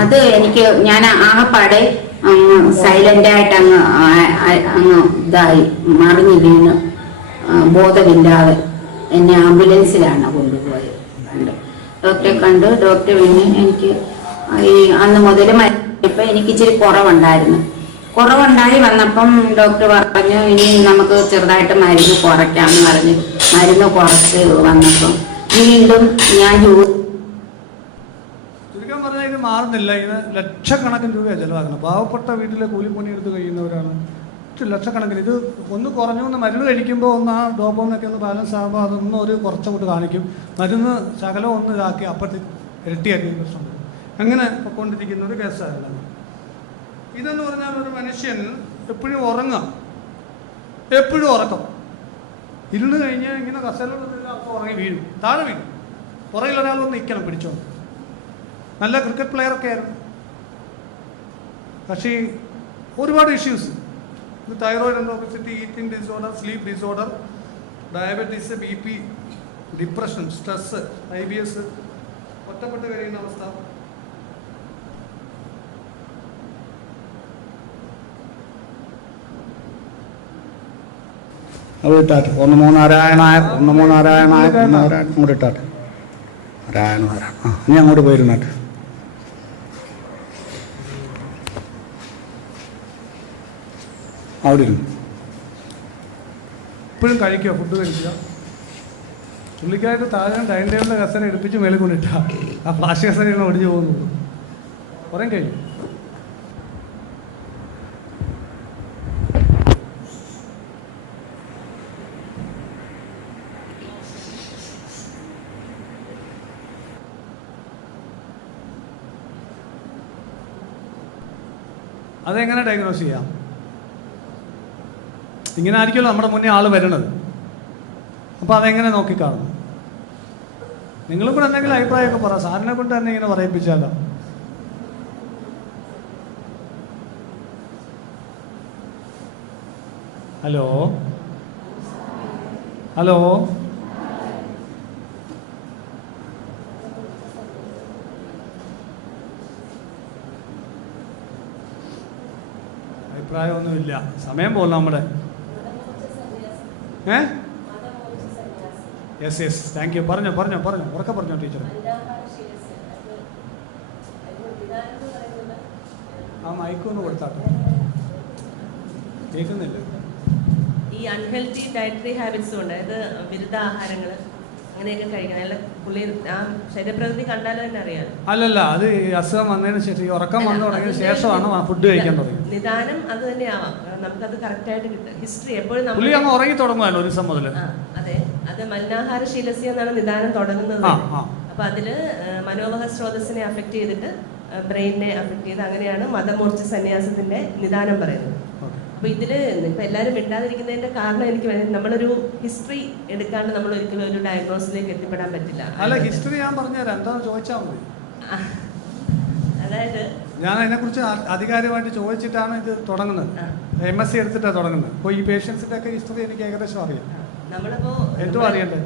അത് എനിക്ക് ഞാൻ ആകെപ്പാടെ സൈലന്റ് ആയിട്ട് അങ്ങ് ഇതായി മറിഞ്ഞു വീണ് ബോധമില്ലാതെ എന്നെ ആംബുലൻസിലാണ് കൊണ്ടുപോയത്. ഡോക്ടറെ കണ്ടു. ഡോക്ടർ പിന്നെ എനിക്ക് ഈ അന്ന് മുതൽ മരുന്നിപ്പോ എനിക്ക് ഇച്ചിരി കുറവുണ്ടായി വന്നപ്പം ഡോക്ടർ പറഞ്ഞു ഇനി നമുക്ക് ചെറുതായിട്ട് മരുന്ന് കുറയ്ക്കാമെന്ന് പറഞ്ഞ് മരുന്ന് കുറച്ച് വന്നപ്പം വീണ്ടും ഞാൻ ചുരുക്കം പറഞ്ഞാൽ ഇത് മാറുന്നില്ല. ഇതിന് ലക്ഷക്കണക്കിന് രൂപയാണ് ചിലവാക്കുന്നത്. പാവപ്പെട്ട വീട്ടിലെ കൂലിപ്പണി എടുത്ത് കഴിയുന്നവരാണ് ലക്ഷക്കണക്കിന്. ഇത് ഒന്ന് കുറഞ്ഞു ഒന്ന് മരുന്ന് കഴിക്കുമ്പോൾ ഒന്ന് ആ ഡോപ്പോമിനൊക്കെ ഒന്ന് ബാലൻസ് ആകുമ്പോൾ അതൊന്നും ഒരു കുറച്ചുകൂട്ട് കാണിക്കും. മരുന്ന് ശകലം ഒന്ന് ഇതാക്കി അപ്പോഴത്തേക്ക് ഇരട്ടിയാക്കി പ്രശ്നം വരും. അങ്ങനെ പൊയ്ക്കൊണ്ടിരിക്കുന്ന ഒരു കേസല്ല. ഇതെന്ന് പറഞ്ഞാൽ ഒരു മനുഷ്യൻ എപ്പോഴും ഉറങ്ങാം, എപ്പോഴും ഉറക്കം. ഇരുന്ന് കഴിഞ്ഞാൽ ഇങ്ങനെ കസേരയിൽ അപ്പോൾ ഉറങ്ങി വീഴും, താഴെ വീഴും. പുറകിൽ ഒരാളൊന്ന് നിൽക്കണം പിടിച്ചോണ്ട്. നല്ല ക്രിക്കറ്റ് പ്ലെയറൊക്കെ ആയിരുന്നു. പക്ഷേ ഒരുപാട് ഇഷ്യൂസ്, ഇത് തൈറോയിഡ് എൻഡോക്രിസിറ്റി, eating disorder, sleep disorder, diabetes, BP, depression, stress, IBS, ഒറ്റപ്പെട്ട് കഴിയുന്ന അവസ്ഥ. അത് ഇട്ടാട്ടെ. 1 3 നാരായണായ 1 3 നാരായണായ 1 നാരായണ അങ്ങോട്ട് ഇട്ടാട്ടെ. നാരായണ നാരായണ. ഇനി അങ്ങോട്ട് പോയിരുന്നാട്ടെ. അവിടെ ഇരുന്നു. ഇപ്പോഴും കഴിക്കുക, ഫുഡ് കഴിക്കുക. പുള്ളിക്കായിട്ട് താഴെ ഡൈനിങ് ടേബിളിൻ്റെ കസേര എടുപ്പിച്ച് മേളിൽ കൊണ്ടിട്ടാ ആ പ്ലാസ്റ്റിക് കസേരയാണ് ഒടിഞ്ഞു പോകുന്നുള്ളൂ. കുറേ കഴിഞ്ഞു. അതെങ്ങനെ ഡയഗ്നോസ് ചെയ്യാം? ഇങ്ങനെ ആയിരിക്കുമല്ലോ നമ്മുടെ മുന്നേ ആൾ വരണത്. അപ്പോൾ അതെങ്ങനെ നോക്കിക്കാണും? നിങ്ങളും കൂടെ എന്തെങ്കിലും അഭിപ്രായമൊക്കെ പറ. സാറിനെ കൊണ്ട് തന്നെ ഇങ്ങനെ പറയിപ്പിച്ചാലോ. Hello hello അഭിപ്രായമൊന്നുമില്ല. സമയം പോലെ നമ്മുടെ യെസ് താങ്ക് യു. പറഞ്ഞോ ഉറക്കെ പറഞ്ഞോ ടീച്ചർ. ആ മൈക്കൊന്ന് കൊടുത്താട്ടോ, കേൾക്കുന്നില്ല. ഈ അൺഹെൽത്തി ഡയറ്ററി ഹാബിറ്റ്സും ഉണ്ട്. അതായത് ബിരുദ ആഹാരങ്ങൾ അങ്ങനെയൊക്കെ കഴിക്കണം. അല്ല പുള്ളി ആ ശരീരപ്രകൃതി കണ്ടാലും തന്നെ അറിയാം. അല്ലല്ല, അത് ഈ അസുഖം വന്നതിന് ശേഷം, ഈ ഉറക്കം വന്നു തുടങ്ങിയ ശേഷമാണ് ഫുഡ് കഴിക്കാൻ തുടങ്ങി. നിദാനം അത് തന്നെയാവാം. നമുക്കത് കറക്റ്റായിട്ട് കിട്ടും. ഹിസ്റ്ററി എപ്പോഴും പുള്ളി അങ്ങ് ഉറങ്ങി തുടങ്ങുമല്ലോ ഒരു ദിവസം മുതൽ. അതെ, അത് മലിനാഹാര ശീലസ്യ എന്നാണ് നിദാനം തുടങ്ങുന്നത്. അപ്പൊ അതില് മനോവഹ സ്രോതസ്സിനെ അഫക്ട് ചെയ്തിട്ട് ബ്രെയിനിനെ അഫക്ട് ചെയ്ത് അങ്ങനെയാണ് മതമൂർച്ച സന്യാസത്തിന്റെ നിദാനം പറയുന്നത്. അപ്പൊ ഇതില് ഇപ്പൊ എല്ലാവരും മിണ്ടാതിരിക്കുന്നതിന്റെ കാരണം എനിക്ക് നമ്മളൊരു ഹിസ്റ്ററി എടുക്കാണ്ട് നമ്മൾ ഒരിക്കലും ഒരു ഡയഗ്നോസിലേക്ക് എത്തിപ്പെടാൻ പറ്റില്ല. അല്ല, ഹിസ്റ്ററി ഞാൻ പറഞ്ഞുതരാം, എന്താണെന്ന് ചോദിച്ചാൽ മതി. അതായത് ഞാൻ അതിനെക്കുറിച്ച് ആധികാരികമായിട്ട് ചോദിച്ചിട്ടാണ് ഇത് തുടങ്ങുന്നത്. MSc എടുത്തിട്ടാണ് തുടങ്ങുന്നത്. അപ്പോൾ ഈ പേഷ്യൻസിന്റെ ഒക്കെ ഹിസ്റ്ററി എനിക്ക് ഏകദേശം അറിയാം. നമ്മളിപ്പോ എന്തോ അറിയണ്ടേ?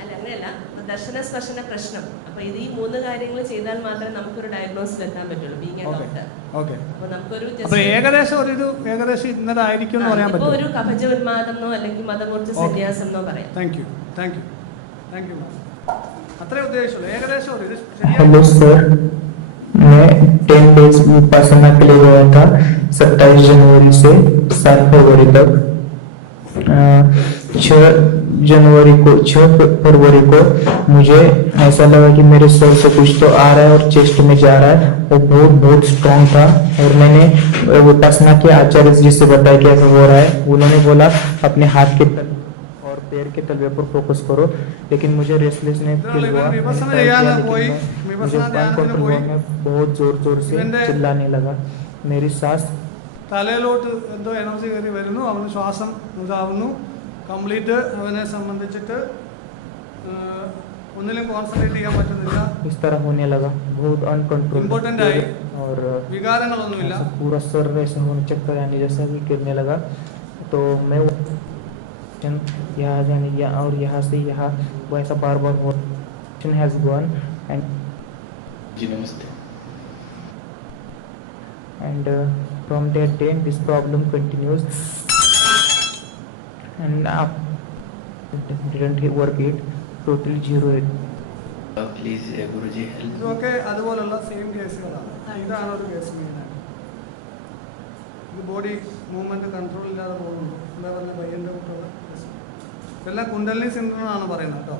അല്ല അങ്ങനെയല്ല, ദർശന സ്പർശന പ്രശ്നം. അപ്പൊ ഇത് ഈ 3 കാര്യങ്ങൾ ചെയ്താൽ മാത്രമേ നമുക്കൊരു ഡയഗ്നോസിൽ എത്താൻ പറ്റുള്ളൂ. Being A doctor. അപ്പൊ നമുക്കൊരു ഏകദേശം ഇന്നതായിരിക്കും എന്ന് പറയാൻ പറ്റും. ഒരു കഫജ ഉന്മാദമെന്നോ അല്ലെങ്കിൽ മതമൂർച്ച സന്യാസം എന്നോ പറയാം. Thank you. അത്രേ ഉദ്ദേശിച്ചുള്ളൂ. ഏകദേശം हेलो सर, मैं 10 डेज विपासना के लिए गया था 27 जनवरी से 7 फरवरी तक। 6 फरवरी को मुझे ऐसा लगा कि मेरे सर से कुछ तो आ रहा है और चेस्ट में जा रहा है। वो बहुत स्ट्रॉन्ग था और मैंने विपासना के आचार्य जी से बताया कि ऐसा हो रहा है। उन्होंने बोला अपने हाथ के तल और पैर के तलवे पर फोकस करो, लेकिन मुझे रेस्टलेसनेस फील हुआ। बहुत जोर से चिल्लाने लगा। मेरी सांस തലയിലോട്ട് എന്തോ എനർജി കയറി വരുന്നു. അവന് ശ്വാസം ഇതാവുന്നു. കംപ്ലീറ്റ് അവനെ സംബന്ധിച്ചിട്ട് ഒന്നിലും കോൺസെൻട്രേറ്റ് ചെയ്യാൻ പറ്റുന്നില്ല. इस तरह होने लगा, बहुत अनकंट्रोल इम्पोर्टेंट आए और വികാരങ്ങളൊന്നുമില്ല. पूरा सर ऐसा होने चक्कर आने जैसा भी गिरने लगा। तो मैं यहाँ जाने या और यहाँ से यहाँ वैसा बार हो हैज गॉन एंड जी नमस्ते। and from that day this problem continues and didn't work it, totally zero it. Please Guruji help. ഇതൊക്കെ അതുപോലുള്ള സെയിം കേസുകളാണ്. ഇതാണ് ഒരു കേസ് മെയിനായിട്ട്. ഇത് ബോഡി മൂവ്മെന്റ് കൺട്രോൾ ഇല്ലാതെ പോകുന്നുണ്ട്. എന്താ പറഞ്ഞ പയ്യൻ്റെ കുട്ടികളുടെ കേസ്. ഇതെല്ലാം കുണ്ടലിനി സിൻഡ്രോം ആണ് പറയുന്നത് കേട്ടോ.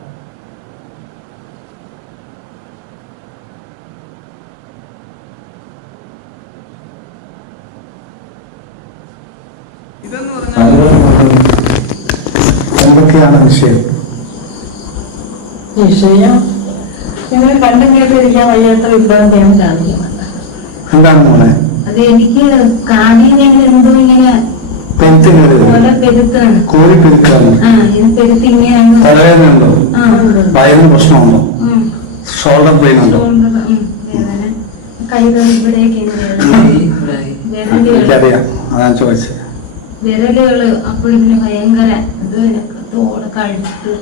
ഇതെന്ന് പറഞ്ഞാൽ എന്തൊക്കെയാണ് വിഷയം? വിഷയം ഞങ്ങൾ കണ്ടും കേട്ടിരിക്കാൻ വയ്യാത്ത വിഭവത്തെയാണ് കാണിക്കുന്നത്. എന്താണ് മോളെ? അത് എനിക്ക് കാണിയിൽ എന്തോ ഇങ്ങനെ പോലെ പെരുത്താണ്. കോഴിപ്പെരുക്കാണ്. ഇത് പെരുത്ത് ഇങ്ങനെയാണ്. തലവേദന ഉണ്ടോ? വയറിന് പ്രശ്നമുണ്ടോ? ഷോൾഡർ പെയിൻ ഉണ്ടോ? വേദന കൈകൾ ഇവിടേക്ക് എനിക്കറിയാം, അതാണ് ചോദിച്ചത്. വിരലുകള് അപ്പോഴിങ്ങനെ ഭയങ്കര ഇത് തോട് കഴുത്ത്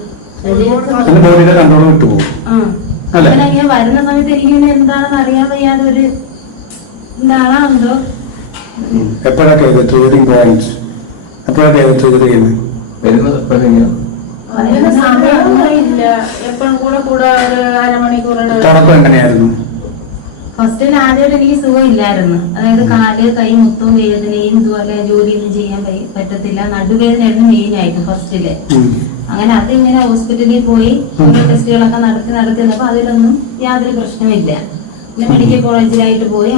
ബോഡിയുടെ കൺട്രോൾ വിട്ടുപോകും. അങ്ങനെ ഇങ്ങനെ വരുന്ന സമയത്ത് എനിക്കിങ്ങനെ എന്താണെന്ന് അറിയാൻ വയ്യാതെ ഒരു എന്താണോ എന്തോ. എപ്പോഴൊക്കെ ഇത് ട്രിഗറിംഗ് പോയിന്റ്? എപ്പോഴൊക്കെ ഇത് ട്രിഗർ ചെയ്യുന്നത്? അതിന് സമയമൊന്നുമില്ല. എപ്പോഴും കൂടെ ഒരു അരമണിക്കൂറുടെ തുടക്കം എങ്ങനെയായിരുന്നു? ഫസ്റ്റിൽ ആദ്യമായിട്ട് എനിക്ക് സുഖം ഇല്ലായിരുന്നു. അതായത് കാല് കൈ മൊത്തവും വേദനയും ഇതുപോലെ ജോലിയൊന്നും ചെയ്യാൻ പറ്റത്തില്ല. നടുവേദനയായിരുന്നു മെയിൻ ആയിട്ട് ഫസ്റ്റില്. അങ്ങനെ അതിങ്ങനെ ഹോസ്പിറ്റലിൽ പോയി ഓരോ ടെസ്റ്റുകളൊക്കെ നടത്തി വന്നപ്പോ അതിലൊന്നും യാതൊരു പ്രശ്നമില്ല. പിന്നെ മെഡിക്കൽ കോളേജിലായിട്ട് പോയി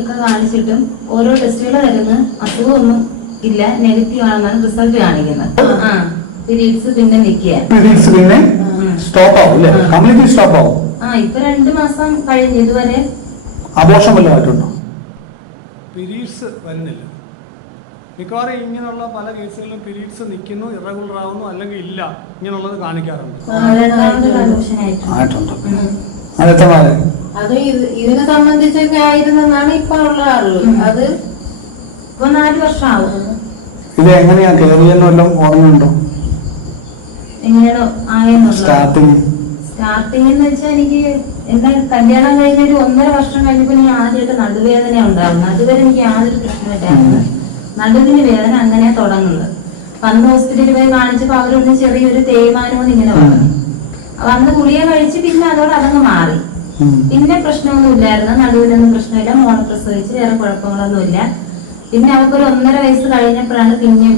ഒക്കെ കാണിച്ചിട്ടും ഓരോ ടെസ്റ്റുകൾ തരുന്ന അസുഖമൊന്നും ഇല്ല, നെഗറ്റീവ് ആണെന്നാണ് റിസൾട്ട് കാണിക്കുന്നത്. പീരീഡ്സ് പിന്നെ പിന്നെ സ്റ്റോപ്പ് ആവും അല്ലേ? കംപ്ലീറ്റ്ലി സ്റ്റോപ്പ് ആവും. ഇപ്പൊ 2 മാസം കഴിഞ്ഞു. ഇതുവരെ അബോർഷൻ വല്ലതും ആയിട്ടുണ്ടോ? പീരീഡ്സ് വരുന്നില്ല. മിക്കവാറും ഇങ്ങനെയുള്ള പല കേസുകളിലും പീരീഡ്സ് നിൽക്കുന്നു, ഇറഗുലർ ആവുന്നു, അല്ലെങ്കിൽ ഇല്ല, ഇങ്ങനെയുള്ളത് കാണിക്കാറുണ്ട്. ആയിട്ടുണ്ട്. അതെത്ര നാളെ? അത് ഇതിനെ സംബന്ധിച്ചൊക്കെ ആയിരുന്നെന്നാണ് ഇപ്പൊ ഉള്ള അറിവ്. അത് ഇപ്പൊ 4 വർഷം ആവും. ഇത് എങ്ങനെയാ കയറിയെന്ന് വല്ലതും ഓർമ്മയുണ്ടോ? എങ്ങനെയാണോ ആയെന്നുള്ളത് സ്റ്റാർട്ടിങ് എന്ന് വെച്ചാൽ എനിക്ക് എന്താ കല്യാണം കഴിഞ്ഞ ഒരു 1.5 വർഷം കഴിഞ്ഞപ്പോ എനിക്ക് ആദ്യമായിട്ട് നടുവേദന ഉണ്ടാവും. അതുവരെ എനിക്ക് യാതൊരു പ്രശ്നമില്ലായിരുന്നു. നടുവിന് വേദന അങ്ങനെ തുടങ്ങുന്നത്. അന്ന് ഹോസ്പിറ്റലിൽ പോയി കാണിച്ചപ്പോ അവരൊന്ന് ചെറിയൊരു തേയ്മാനമെന്ന് ഇങ്ങനെ പറഞ്ഞു. അന്ന് ഗുളിക കഴിച്ച് പിന്നെ അതോടെ അതങ്ങ് മാറി. പിന്നെ പ്രശ്നമൊന്നും ഇല്ലായിരുന്നു. നടുവിനൊന്നും പ്രശ്നമില്ല. മോണ പ്രസവിച്ച് വേറെ കുഴപ്പങ്ങളൊന്നുമില്ല. പിന്നെ അവൾക്കൊരു 1.5 വയസ്സ് കഴിഞ്ഞപ്പോഴാണ് പിന്നെയും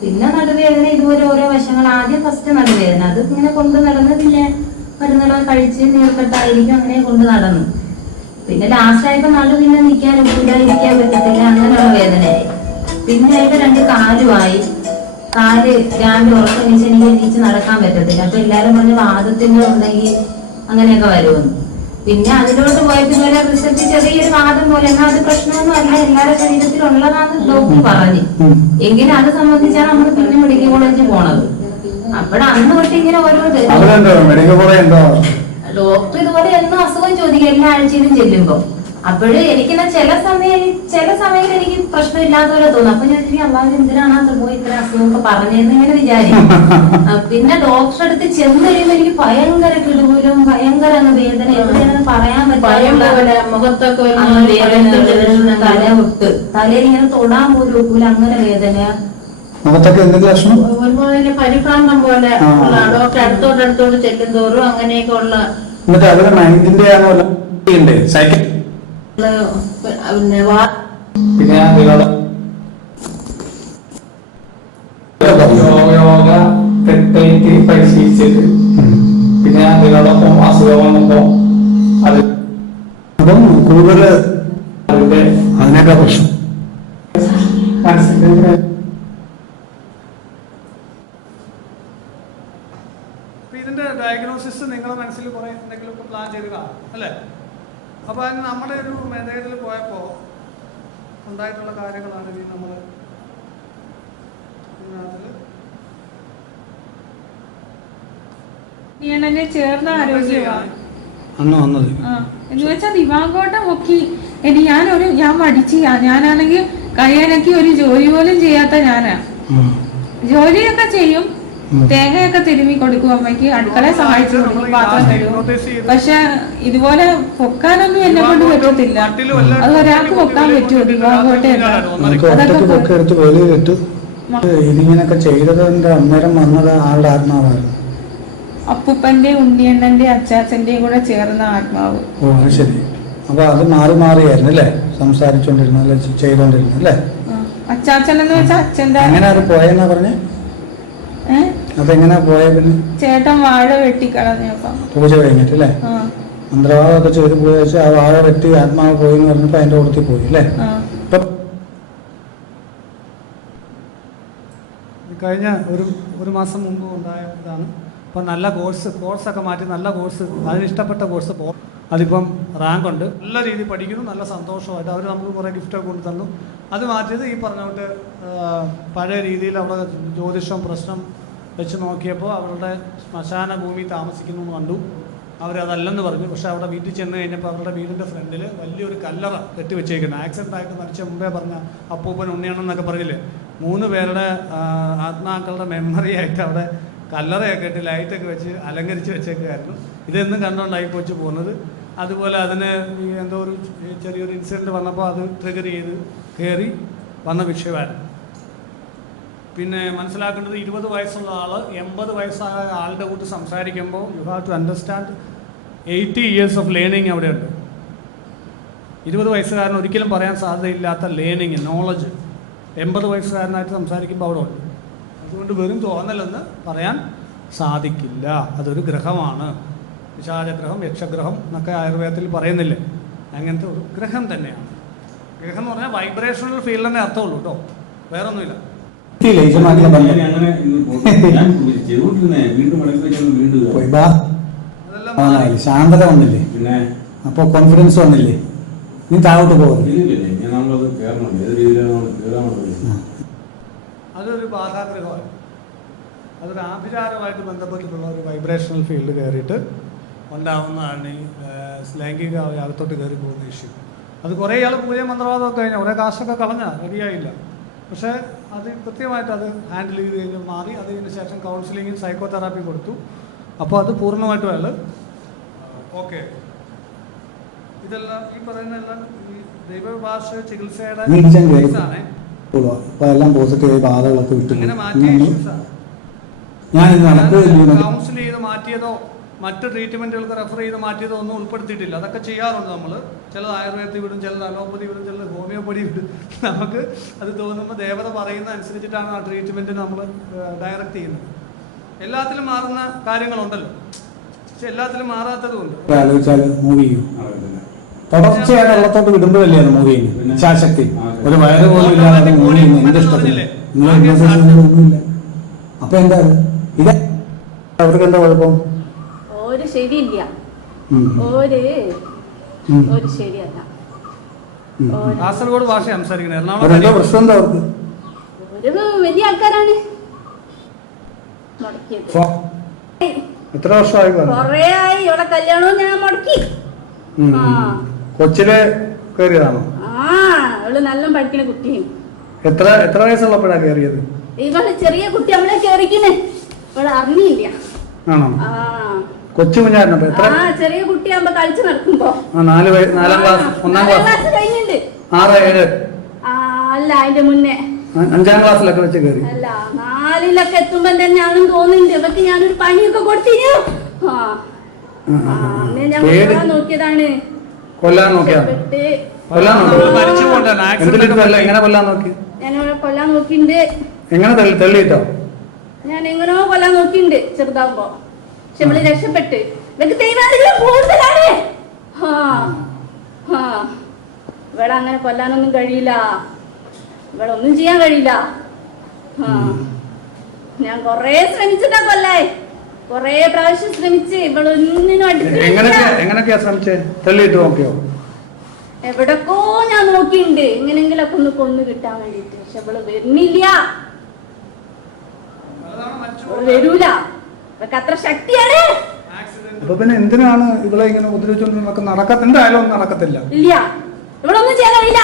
പിന്നെ നടുവേദന ഇതുപോലെ ഓരോ വശങ്ങൾ. ആദ്യം ഫസ്റ്റ് നടുവേദന അത് ഇങ്ങനെ കൊണ്ട് നടന്ന് പിന്നെ മരുന്നുകൾ കഴിച്ച് നീർക്കെട്ടായിരിക്കും അങ്ങനെ കൊണ്ട് നടന്നു. പിന്നെ ലാസ്റ്റ് ആയപ്പോ നടു പിന്നെ നിൽക്കാൻ ഇരിക്കാൻ പറ്റത്തില്ല, അങ്ങനെയുള്ള വേദനയായി. പിന്നെ ആയിട്ട് 2 കാലുമായി. കാല് രാവിലെ ഉറക്കം വെച്ച് എനിക്ക് എണീച്ച് നടക്കാൻ പറ്റത്തില്ല. അപ്പൊ എല്ലാരും പറഞ്ഞ് വാദത്തിന്റെ ഉണ്ടെങ്കിൽ അങ്ങനെയൊക്കെ വരുമെന്ന്. പിന്നെ അതിലോട്ട് പോയപ്പോ ഇതുപോലെ റിസൾട്ട് ചെറിയൊരു വാദം പോലെ. എന്നാൽ അത് പ്രശ്നമൊന്നും അല്ല, എല്ലാവരുടെ ശരീരത്തിലുള്ളതാന്ന് ഡോക്ടർ പറഞ്ഞു. എങ്കിലും അത് സംബന്ധിച്ചാണ് നമ്മൾ പിന്നെ മെഡിക്കൽ കോളേജിൽ പോണത്. അപ്പോഴന്ന് തൊട്ട് ഇങ്ങനെ ഓരോ ഡോക്ടർ ഇതുപോലെ എന്നും അസുഖം ചോദിക്കും എല്ലാ ആഴ്ചയിലും ചെല്ലുമ്പോ. അപ്പോഴും എനിക്കെന്നാ ചില സമയത്ത് എനിക്ക് പ്രശ്നമില്ലാത്ത പോലെ തോന്നും. അപ്പൊ ഞാൻ അള്ളാഹ് എന്തിനാണ് അത് പോയി ഇത്ര അസുഖമൊക്കെ പറഞ്ഞതെന്ന് ഇങ്ങനെ വിചാരിക്കും. പിന്നെ ഡോക്ടറെ അടുത്ത് ചെന്ന് കഴിയുമ്പോ എനിക്ക് ഭയങ്കര കിടുകൂലും ഭയങ്കര വേദന, എവിടെയാണെന്ന് പറയാൻ പറ്റില്ല. മുഖത്തൊക്കെ തല വിട്ട് തലയിൽ ഇങ്ങനെ തൊടാൻ പോലും ഒക്കൂല, അങ്ങനെ വേദന. മുഖത്തൊക്കെ എന്തെങ്കിലും ലക്ഷണം? ഒരുപോലെ പരിഭ്രാന്തം പോലെ ഡോക്ടർ അടുത്തോട്ട് ചെല്ലും തോറും അങ്ങനെയൊക്കെ ഉള്ള. എന്നിട്ട് അതിന് മൈൻഡിന്റെ ആണോ സൈക്കിൾ? പിന്നെ യോഗ തെറ്റായിട്ട് പരിശീലിച്ചിട്ട് പിന്നെ അതിനോടൊപ്പം അസുഖം വന്നപ്പോ അത് അപ്പം കൂടുതൽ അതിന്റെ അതിനൊക്കെ പ്രശ്നം മനസ്സിന്റെ ഇതിന്റെ ഡയഗ്നോസിസ് നിങ്ങളുടെ മനസ്സിൽ കുറെ എന്തെങ്കിലുമൊക്കെ പ്ലാൻ ചെയ്തതാ അല്ലേ? അപ്പൊ അതിന് നമ്മുടെ ഒരു മെത്തേഡിൽ പോയപ്പോ ഉണ്ടായിട്ടുള്ള കാര്യങ്ങളാണ് ഇനി നമ്മൾ ചേർന്ന ആരോഗ്യമാണ് എന്ന് വെച്ചാൽ ദിവാങ്കോട്ടം ഒക്കെ ഞാൻ മടിച്ച് ഞാനാണെങ്കിൽ കയ്യനക്ക് ഒരു ജോലി പോലും ചെയ്യാത്ത ഞാനാ. ജോലിയൊക്കെ ചെയ്യും, തേങ്ങയൊക്കെ തിരുമ്മി കൊടുക്കും അമ്മയ്ക്ക്, അടുക്കളയെ സഹായിച്ചു കൊടുക്കും, പാത്രം കഴുകും. പക്ഷെ ഇതുപോലെ പൊക്കാനൊന്നും എന്നെ കൊണ്ട് പറ്റത്തില്ല. അത് ഒരാൾക്ക് പൊക്കാൻ പറ്റുമോ? ദിവാങ്കോട്ടെ ഇതിങ്ങനൊക്കെ ചെയ്തതിന്റെ അന്നേരം വന്നത് ആളുടെ ആത്മാവായിരുന്നു. അപ്പൂപ്പന്റെ ഉണ്ണിയണ്ണന്റെ അച്ചാച്ചന്റെയും കൂടെ ചേർന്ന ആത്മാവ്. ഓ അത് ശരി. അപ്പൊ അത് മാറിയായിരുന്നു അല്ലേ സംസാരിച്ചോണ്ടിരുന്നു അല്ലെ ചെയ്തോണ്ടിരുന്നു അല്ലേ? അച്ചാച്ചൻ എന്ന് വെച്ചാൽ അച്ഛന്റെ. എങ്ങനെ അത് പോയെന്നാ പറഞ്ഞേ? അതെങ്ങനാ പോയ? പിന്നെ ചേട്ടൻ വാഴ വെട്ടിക്കളഞ്ഞപ്പോ പൂജ കഴിഞ്ഞിട്ടല്ലേ മന്ത്രവാദമൊക്കെ ചെയ്ത് പോയി വെച്ചാൽ ആ വാഴ വെട്ടി ആത്മാവ് പോയി എന്ന് പറഞ്ഞപ്പോ അതിന്റെ കൂട്ടത്തിൽ പോയി അല്ലേ? കഴിഞ്ഞ ഒരു മാസം മുമ്പ് ഉണ്ടായ ഇതാണ്. ഇപ്പം നല്ല കോഴ്സൊക്കെ മാറ്റി നല്ല കോഴ്സ്, അതിനിഷ്ടപ്പെട്ട കോഴ്സ് അതിപ്പം റാങ്കുണ്ട്, നല്ല രീതിയിൽ പഠിക്കുന്നു, നല്ല സന്തോഷമായിട്ട് അവർ നമുക്ക് കുറേ ഗിഫ്റ്റൊക്കെ കൊണ്ട് തന്നു. അത് മാറ്റിയത് ഈ പറഞ്ഞുകൊണ്ട് പഴയ രീതിയിൽ അവിടെ ജ്യോതിഷം പ്രശ്നം വെച്ച് നോക്കിയപ്പോൾ അവരുടെ ശ്മശാന ഭൂമി താമസിക്കുന്നു എന്ന് കണ്ടു. അവരതല്ലെന്ന് പറഞ്ഞു. പക്ഷേ അവിടെ വീട്ടിൽ ചെന്ന് കഴിഞ്ഞപ്പോൾ അവരുടെ വീടിൻ്റെ ഫ്രണ്ടിൽ വലിയൊരു കല്ലറ കെട്ടിവെച്ചേക്കുന്നത്. ആക്സിഡൻ്റ് ആയിട്ട് മരിച്ച മുമ്പേ പറഞ്ഞ അപ്പൂപ്പൻ ഉണ്ണിയാണെന്നൊക്കെ പറഞ്ഞില്ലേ, 3 പേരുടെ ആത്മാക്കളുടെ മെമ്മറി ആയിട്ട് അവിടെ കല്ലറയൊക്കെ ഇട്ട് ലൈറ്റൊക്കെ വെച്ച് അലങ്കരിച്ച് വെച്ചേക്കായിരുന്നു. ഇതെന്നും കണ്ടുകൊണ്ടായി കൊച്ചു പോകുന്നത്. അതുപോലെ അതിന് എന്തോ ഒരു ചെറിയൊരു ഇൻസിഡൻറ്റ് വന്നപ്പോൾ അത് ട്രിഗർ ചെയ്ത് കയറി വന്ന വിഷയമായിരുന്നു. പിന്നെ മനസ്സിലാക്കേണ്ടത് 20 വയസ്സുള്ള ആൾ 80 വയസ്സായ ആളുടെ കൂട്ട് സംസാരിക്കുമ്പോൾ you have to understand 80 years of learning അവിടെയുണ്ട്. 20 വയസ്സുകാരൻ ഒരിക്കലും പറയാൻ സാധ്യതയില്ലാത്ത ലേണിംഗ്, നോളജ് 80 വയസ്സുകാരനായിട്ട് സംസാരിക്കുമ്പോൾ അവിടെ ഉണ്ട്. അതുകൊണ്ട് വെറും തോന്നലെന്ന് പറയാൻ സാധിക്കില്ല. അതൊരു ഗ്രഹമാണ്, പിശാചഗ്രഹം, യക്ഷഗ്രഹം എന്നൊക്കെ ആയുർവേദത്തിൽ പറയുന്നില്ലേ, അങ്ങനത്തെ ഒരു ഗ്രഹം തന്നെയാണ്. ഗ്രഹം എന്ന് പറഞ്ഞാൽ വൈബ്രേഷണൽ ഫീൽഡിൻ്റെ അർത്ഥമുള്ളൂ കേട്ടോ, വേറൊന്നുമില്ല. ശാന്തത വന്നില്ലേ, പിന്നെ അപ്പൊ കോൺഫിഡൻസ് വന്നില്ലേ, നീ താഴോട്ട് പോകുന്നു. അതൊരു ബാധാഗ്രഹമാണ്. അതൊരു ആഭിചാരമായിട്ട് ബന്ധപ്പെട്ടിട്ടുള്ള ഒരു വൈബ്രേഷണൽ ഫീൽഡ് കയറിയിട്ട് ഉണ്ടാവുന്നതാണ് ഈ ലൈംഗിക അകത്തോട്ട് കയറി പോകുന്ന ഇഷ്യൂ. അത് കുറേ ഇയാൾ പൂജ മന്ത്രവാദമൊക്കെ കഴിഞ്ഞാൽ കുറേ കാശൊക്കെ കളഞ്ഞാൽ റെഡിയായില്ല. പക്ഷേ അത് കൃത്യമായിട്ട് അത് ഹാൻഡിൽ ചെയ്ത് കഴിഞ്ഞ് മാറി. അതിന് ശേഷം കൗൺസിലിങ്ങും സൈക്കോ തെറാപ്പി കൊടുത്തു. അപ്പോൾ അത് പൂർണ്ണമായിട്ടും അയാൾ ഓക്കെ. ഇതെല്ലാം ഈ പറയുന്നതെല്ലാം ഈ ദൈവഭാഷ ചികിത്സയുടെ ആണ്. എല്ലാം പോസിറ്റീവ് ബാധകളൊക്കെ വിട്ടു. അങ്ങനെ മാറ്റിയ ഇഷ്യൂസാണ്. കൗൺസിൽ ചെയ്ത് മാറ്റിയതോ മറ്റ് ട്രീറ്റ്മെൻറ്റുകൾക്ക് റെഫർ ചെയ്ത് മാറ്റിയതോ ഒന്നും ഉൾപ്പെടുത്തിയിട്ടില്ല. അതൊക്കെ ചെയ്യാറുണ്ട് നമ്മൾ. ചിലത് ആയുർവേദത്തിൽ വിടും, ചിലത് അലോപ്പതി വിടും, ചിലത് ഹോമിയോപ്പതി വിടും. നമുക്ക് അത് തോന്നുമ്പോൾ ദേവത പറയുന്ന അനുസരിച്ചിട്ടാണ് ആ ട്രീറ്റ്മെൻറ്റ് നമ്മൾ ഡയറക്റ്റ് ചെയ്യുന്നത്. എല്ലാത്തിലും മാറുന്ന കാര്യങ്ങളുണ്ടല്ലോ, പക്ഷെ എല്ലാത്തിലും മാറാത്തതുമുണ്ട്. തുടർച്ചയായിട്ട് വെള്ളത്തോട്ട് വിടുമ്പോഴല്ലേ അത് മൂവ് ചെയ്യുന്നത്. ഇച്ഛാശക്തി ഒരു വയറ് പോലും ഇല്ലാതെ മൂവ് ചെയ്യുന്നത് എന്റെ ഇഷ്ടത്തില്ല. അപ്പൊ എന്താ ഇത് അവർക്ക് എന്താ കുഴപ്പം? ഒരു ശരിയില്ല, ഒരു ശരിയല്ല. കാസർഗോഡ് ഭാഷ സംസാരിക്കുന്നത്, എറണാകുളം പ്രശ്നം എന്താ അവർക്ക്? ഒരു വലിയ ആൾക്കാരാണ്. എത്ര വർഷമായി? കൊറേ ആയി. ഇവിടെ കല്യാണവും ഞാൻ മുടക്കി. കൊച്ചിലെ കയറിയതാണോ? അവള് നല്ല പഠിക്കുന്ന കുട്ടിയും. എത്ര വയസ്സുള്ളപ്പോഴാണ് കയറിയത്? ഇവള് ചെറിയ കുട്ടി അവളെ കയറിക്കുന്നേ, ഇവള് അറിഞ്ഞില്ല. ആണോ? കൊച്ചു കുഞ്ഞായിരുന്നു. ചെറിയ കുട്ടിയാകുമ്പോ കളിച്ചു നടക്കുമ്പോ 4 ക്ലാസ് 1 ക്ലാസ് കഴിഞ്ഞിട്ടുണ്ട്. 6, 7 അല്ല, അതിന്റെ മുന്നേ 5ാം ക്ലാസ്സിലൊക്കെ വെച്ച് കയറി. അല്ല, 4ലൊക്കെ എത്തുമ്പോ തന്നെ ആണെന്ന് തോന്നുന്നുണ്ട്. ഇവർക്ക് ഞാനൊരു പണിയൊക്കെ കൊടുത്തിനു. ഞാൻ നോക്കിയതാണ്. കൊല്ലാൻ നോക്കിയാണ്. എങ്ങനെ കൊല്ലാൻ നോക്കി? ഞാനിവിടെ കൊല്ലാൻ നോക്കിണ്ട്. എങ്ങനെ തെളിയിട്ടോ? ഞാൻ എങ്ങനെയോ കൊല്ലാൻ നോക്കിണ്ട് ചെറുതാവുമ്പോ. പക്ഷെ നമ്മള് രക്ഷപ്പെട്ട്. ഇവർക്ക് ദൈവാനുഗ്രഹം കൂടുതലാണ്. ഇവിടെ അങ്ങനെ കൊല്ലാനൊന്നും കഴിയില്ല. ഇവിടെ ഒന്നും ചെയ്യാൻ കഴിയില്ല. ഞാൻ കൊറേ ശ്രമിച്ചിട്ടാ കൊല്ലാൻ. കൊറേ പ്രാവശ്യം ശ്രമിച്ച് ഇവളൊന്നിനും എങ്ങനെയൊക്കെയാ ശ്രമിച്ചേ? തെളിയിട്ട് നോക്കിയോ? എവിടക്കോ ഞാൻ നോക്കിണ്ട് എങ്ങനെങ്കിലൊക്കെ ഒന്ന് കൊന്നു കിട്ടാൻ വേണ്ടിട്ട്. പക്ഷെ ഇവള് വരുന്നില്ല, വരൂല. ഇവർക്ക് അത്ര ശക്തിയാണ്. അപ്പൊ പിന്നെ എന്തിനാണ് ഇവളെ ഇങ്ങനെ ഉപദ്രവിച്ചോണ്ട് നടക്കത്തില്ല? എന്തായാലും ഒന്നും നടക്കത്തില്ല. ഇല്ല, ഇവളൊന്നും ചെയ്യാൻ കഴിയില്ല.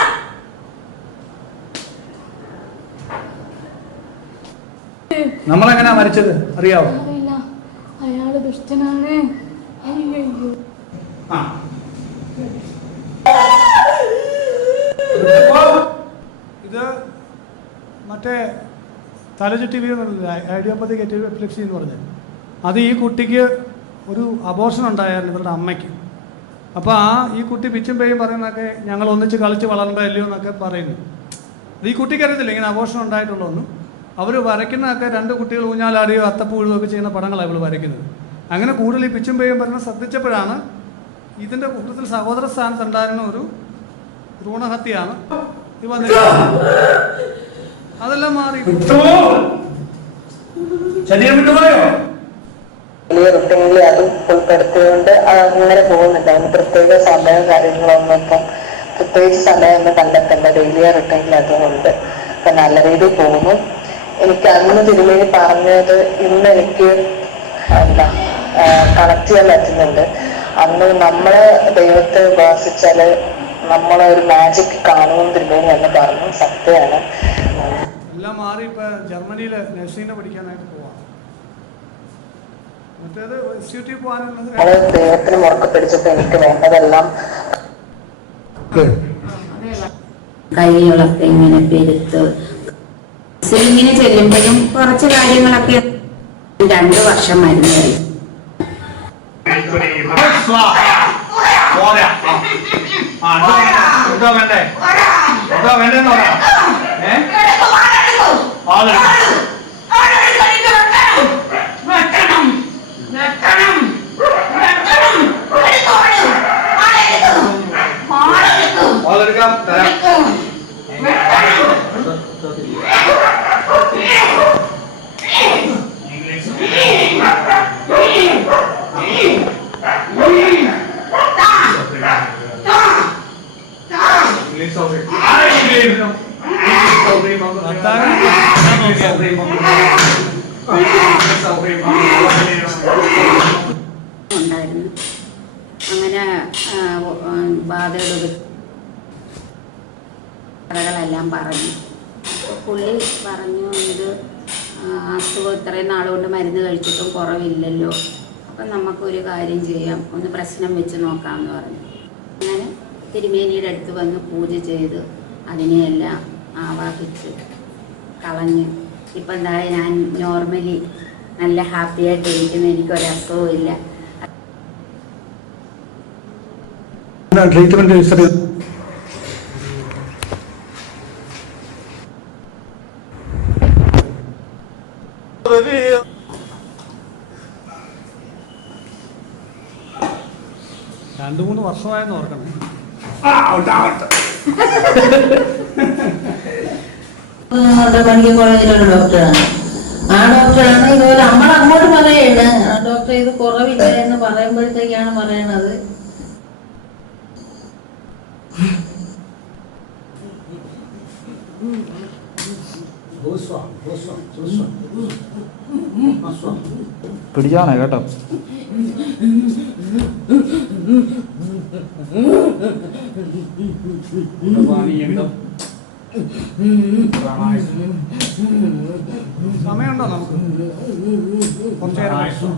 നമ്മളെങ്ങനെയാ മരിച്ചത് അറിയാവോ? അയാള് ദുഷ്ടനാണ്. ഇത് മറ്റേ തലചുറ്റി വീഴുന്നില്ല, ഐഡിയോപ്പതിക് എപ്പിലെപ്സി എന്ന് പറഞ്ഞത്. അത് ഈ കുട്ടിക്ക് ഒരു അബോർഷൻ ഉണ്ടായിരുന്നു ഇവരുടെ അമ്മയ്ക്ക്. അപ്പോൾ ഈ കുട്ടി പിച്ചും പേയും പറയുന്നതൊക്കെ ഞങ്ങൾ ഒന്നിച്ച് കളിച്ച് വളർന്നതല്ലയോ എന്നൊക്കെ പറയുന്നു. ഈ കുട്ടിക്ക് അറിയത്തില്ല ഇങ്ങനെ അബോർഷൻ ഉണ്ടായിട്ടുള്ളതൊന്നും. അവർ വരയ്ക്കുന്നതൊക്കെ 2 കുട്ടികൾ ഊഞ്ഞാലാടുകയോ അത്തപ്പൂ ഇടുകയൊക്കെ ചെയ്യുന്ന പടങ്ങളാണ് ഇവൾ വരയ്ക്കുന്നത്. അങ്ങനെ കൂടുതൽ ഈ പിച്ചും പേയും പറയുന്നത് ശ്രദ്ധിച്ചപ്പോഴാണ് ഇതിൻ്റെ കൂട്ടത്തിൽ സഹോദര സ്ഥാനത്തുണ്ടായിരുന്ന ഒരു ഭ്രൂണഹത്യയാണ് ഇത് വന്നില്ല. അതെല്ലാം മാറി. ശരീരം വിട്ടുപോയോ? വലിയ റുട്ടീനിൽ അതും ഉൾപ്പെടുത്തിക്കൊണ്ട് അങ്ങനെ പോകുന്നുണ്ട്. അതിന് പ്രത്യേക സമയം കാര്യങ്ങളൊന്നും ഇപ്പം പ്രത്യേകിച്ച് സമയമൊന്നും കണ്ടെത്തേണ്ട. ഡെയിലി റുട്ടീനിൽ അതുകൊണ്ട് ഇപ്പം നല്ല രീതിയിൽ പോകുന്നു. എനിക്ക് അന്ന് തിരുമേനി പറഞ്ഞത് ഇന്ന് എനിക്ക് എന്താ കണക്ട് ചെയ്യാൻ പറ്റുന്നുണ്ട്. അന്ന് നമ്മള് ദൈവത്തെ ഉപാസിച്ചാല് നമ്മളെ ഒരു മാജിക് കാണുമെന്ന് തിരുമേനി എന്ന് പറഞ്ഞു. സത്യമാണ്. എല്ലാം മാറി. ഇപ്പൊ ജർമ്മനിയില് നഴ്സിംഗിന് പഠിക്കാനായിട്ട് പോവാം. മറ്റേത് ഇൻസ്റ്റിറ്റ്യൂട്ടിൽ പോകാനുള്ളത് നമ്മള് ദൈവത്തിന് മുറുക്കെ പിടിച്ചിട്ട് എനിക്ക് വേണ്ടതെല്ലാം കൈകളൊക്കെ ഇങ്ങനെ പെരുത്ത് ഇങ്ങനെ ചെല്ലുമ്പോഴും കുറച്ച് കാര്യങ്ങളൊക്കെ 2 വർഷം മരുന്ന് കഴിച്ചു. ഉണ്ടായിരുന്നു. അങ്ങനെ ബാധയുടെ കഥകളെല്ലാം പറഞ്ഞു. പുള്ളി പറഞ്ഞു, ഇത് അസുഖം ഇത്രയും നാളുകൊണ്ട് മരുന്ന് കഴിച്ചിട്ടും കുറവില്ലല്ലോ, അപ്പം നമുക്കൊരു കാര്യം ചെയ്യാം, ഒന്ന് പ്രശ്നം വെച്ച് നോക്കാമെന്ന് പറഞ്ഞു. അങ്ങനെ തിരുമേനിയുടെ അടുത്ത് വന്ന് പൂജ ചെയ്ത് അതിനെയെല്ലാം ആവാഹിച്ച് കളഞ്ഞ് ഇപ്പം എന്താ ഞാൻ നോർമലി നല്ല ഹാപ്പി ആയിട്ടിരിക്കുന്നു. എനിക്കൊരസുഖവും ഇല്ല. ട്രീറ്റ്മെന്റ് രണ്ടു മൂന്ന് വർഷമായെന്ന് ഓർക്കണം. മെഡിക്കൽ കോളേജിലുള്ള ഡോക്ടറാണ്. ആ ഡോക്ടറാണ് ഇതുപോലെ നമ്മൾ അങ്ങോട്ട് പറയാണ്, ആ ഡോക്ടർ ഇത് കുറവില്ല എന്ന് പറയുമ്പോഴത്തേക്കാണ് പറയണത് പിടിച്ചാണേ കേട്ടോ. സമയമുണ്ടോ നമുക്ക്? കുറച്ചു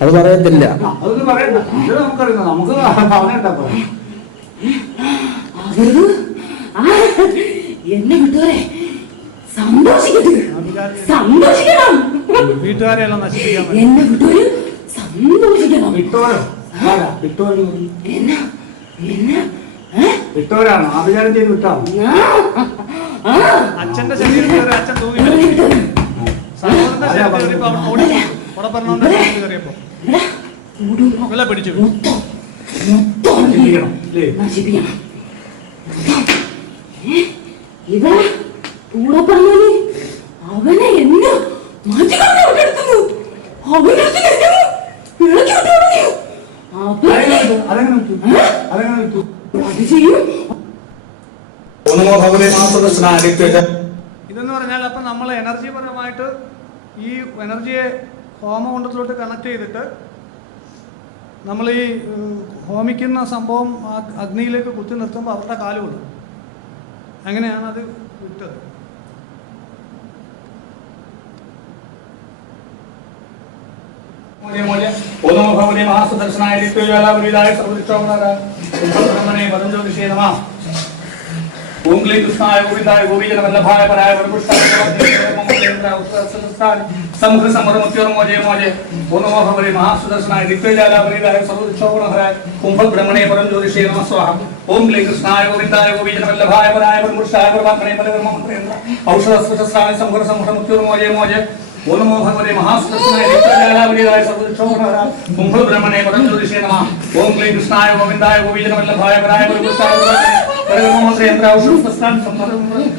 അത് പറയത്തില്ല. അതൊന്നും പറയണ്ട, ഇത് നമുക്കറിയാം. നമുക്ക് പറഞ്ഞിട്ടോ എന്നെ വിട്ടോരെ സന്തോഷിക്കണം. വീട്ടുകാരെ എല്ലാം നശിപ്പിക്കാൻ എന്നെ വിട്ടോര് സന്തോഷിക്കണം. വിട്ടോരാണ് ആഭിചാരം ചെയ്ത് വിട്ടാണ്. അച്ഛന്റെ ശരീരത്തിൽ അച്ഛൻ തൂങ്ങി സഹോദരന്റെ ശരീരത്തിൽ അവിടെ പറഞ്ഞോണ്ട് കയറിയപ്പോ വെള്ളം പിടിച്ചു നശിപ്പിക്കണം. ഇതാ കൂടെ പറഞ്ഞോളി, അവനെ എന്നെ മാറ്റിക്കളഞ്ഞു. ഇതെന്ന് പറഞ്ഞാൽ അപ്പൊ നമ്മൾ എനർജി പരമായിട്ട് ഈ എനർജിയെ ഹോമകുണ്ടത്തിലോട്ട് കണക്ട് ചെയ്തിട്ട് നമ്മൾ ഈ ഹോമിക്കുന്ന സംഭവം അഗ്നിയിലേക്ക് കുത്തി നിർത്തുമ്പോൾ അവരുടെ കാലുകൾ അങ്ങനെയാണ് അത് വിട്ടത്. മഹാസുദർശനായ ओम क्लीं कृष्णाय गोविंदाय गोपीजनवल्लभाय पराय वरपुष्टाय समुद्र समरमुत्योर्मोजे मोजे ओम नमो भगवते महासुदर्शनाय दिग्विजयालापरिदाय सर्वदुःखोपहराय कुंभल ब्रह्मणे परम ज्योतिषे नमः स्वाहा ओम क्लीं कृष्णाय गोविंदाय गोपीजनवल्लभाय पराय वरपुष्टाय परमात्मने परममन्त्रेन्द्र औषधस्वचस्राणि समुद्र समरमुत्योर्मोजे मोजे ओम नमो भगवते महासुदर्शनाय दिग्विजयालापरिदाय सर्वदुःखोपहराय कुंभल ब्रह्मणे परम ज्योतिषे नमः ओम क्लीं कृष्णाय गोविंदाय गोपीजनवल्लभाय पराय वरपुष्टाय परममन्त्रेन्द्र औषधस्वचस्राणि समुद्र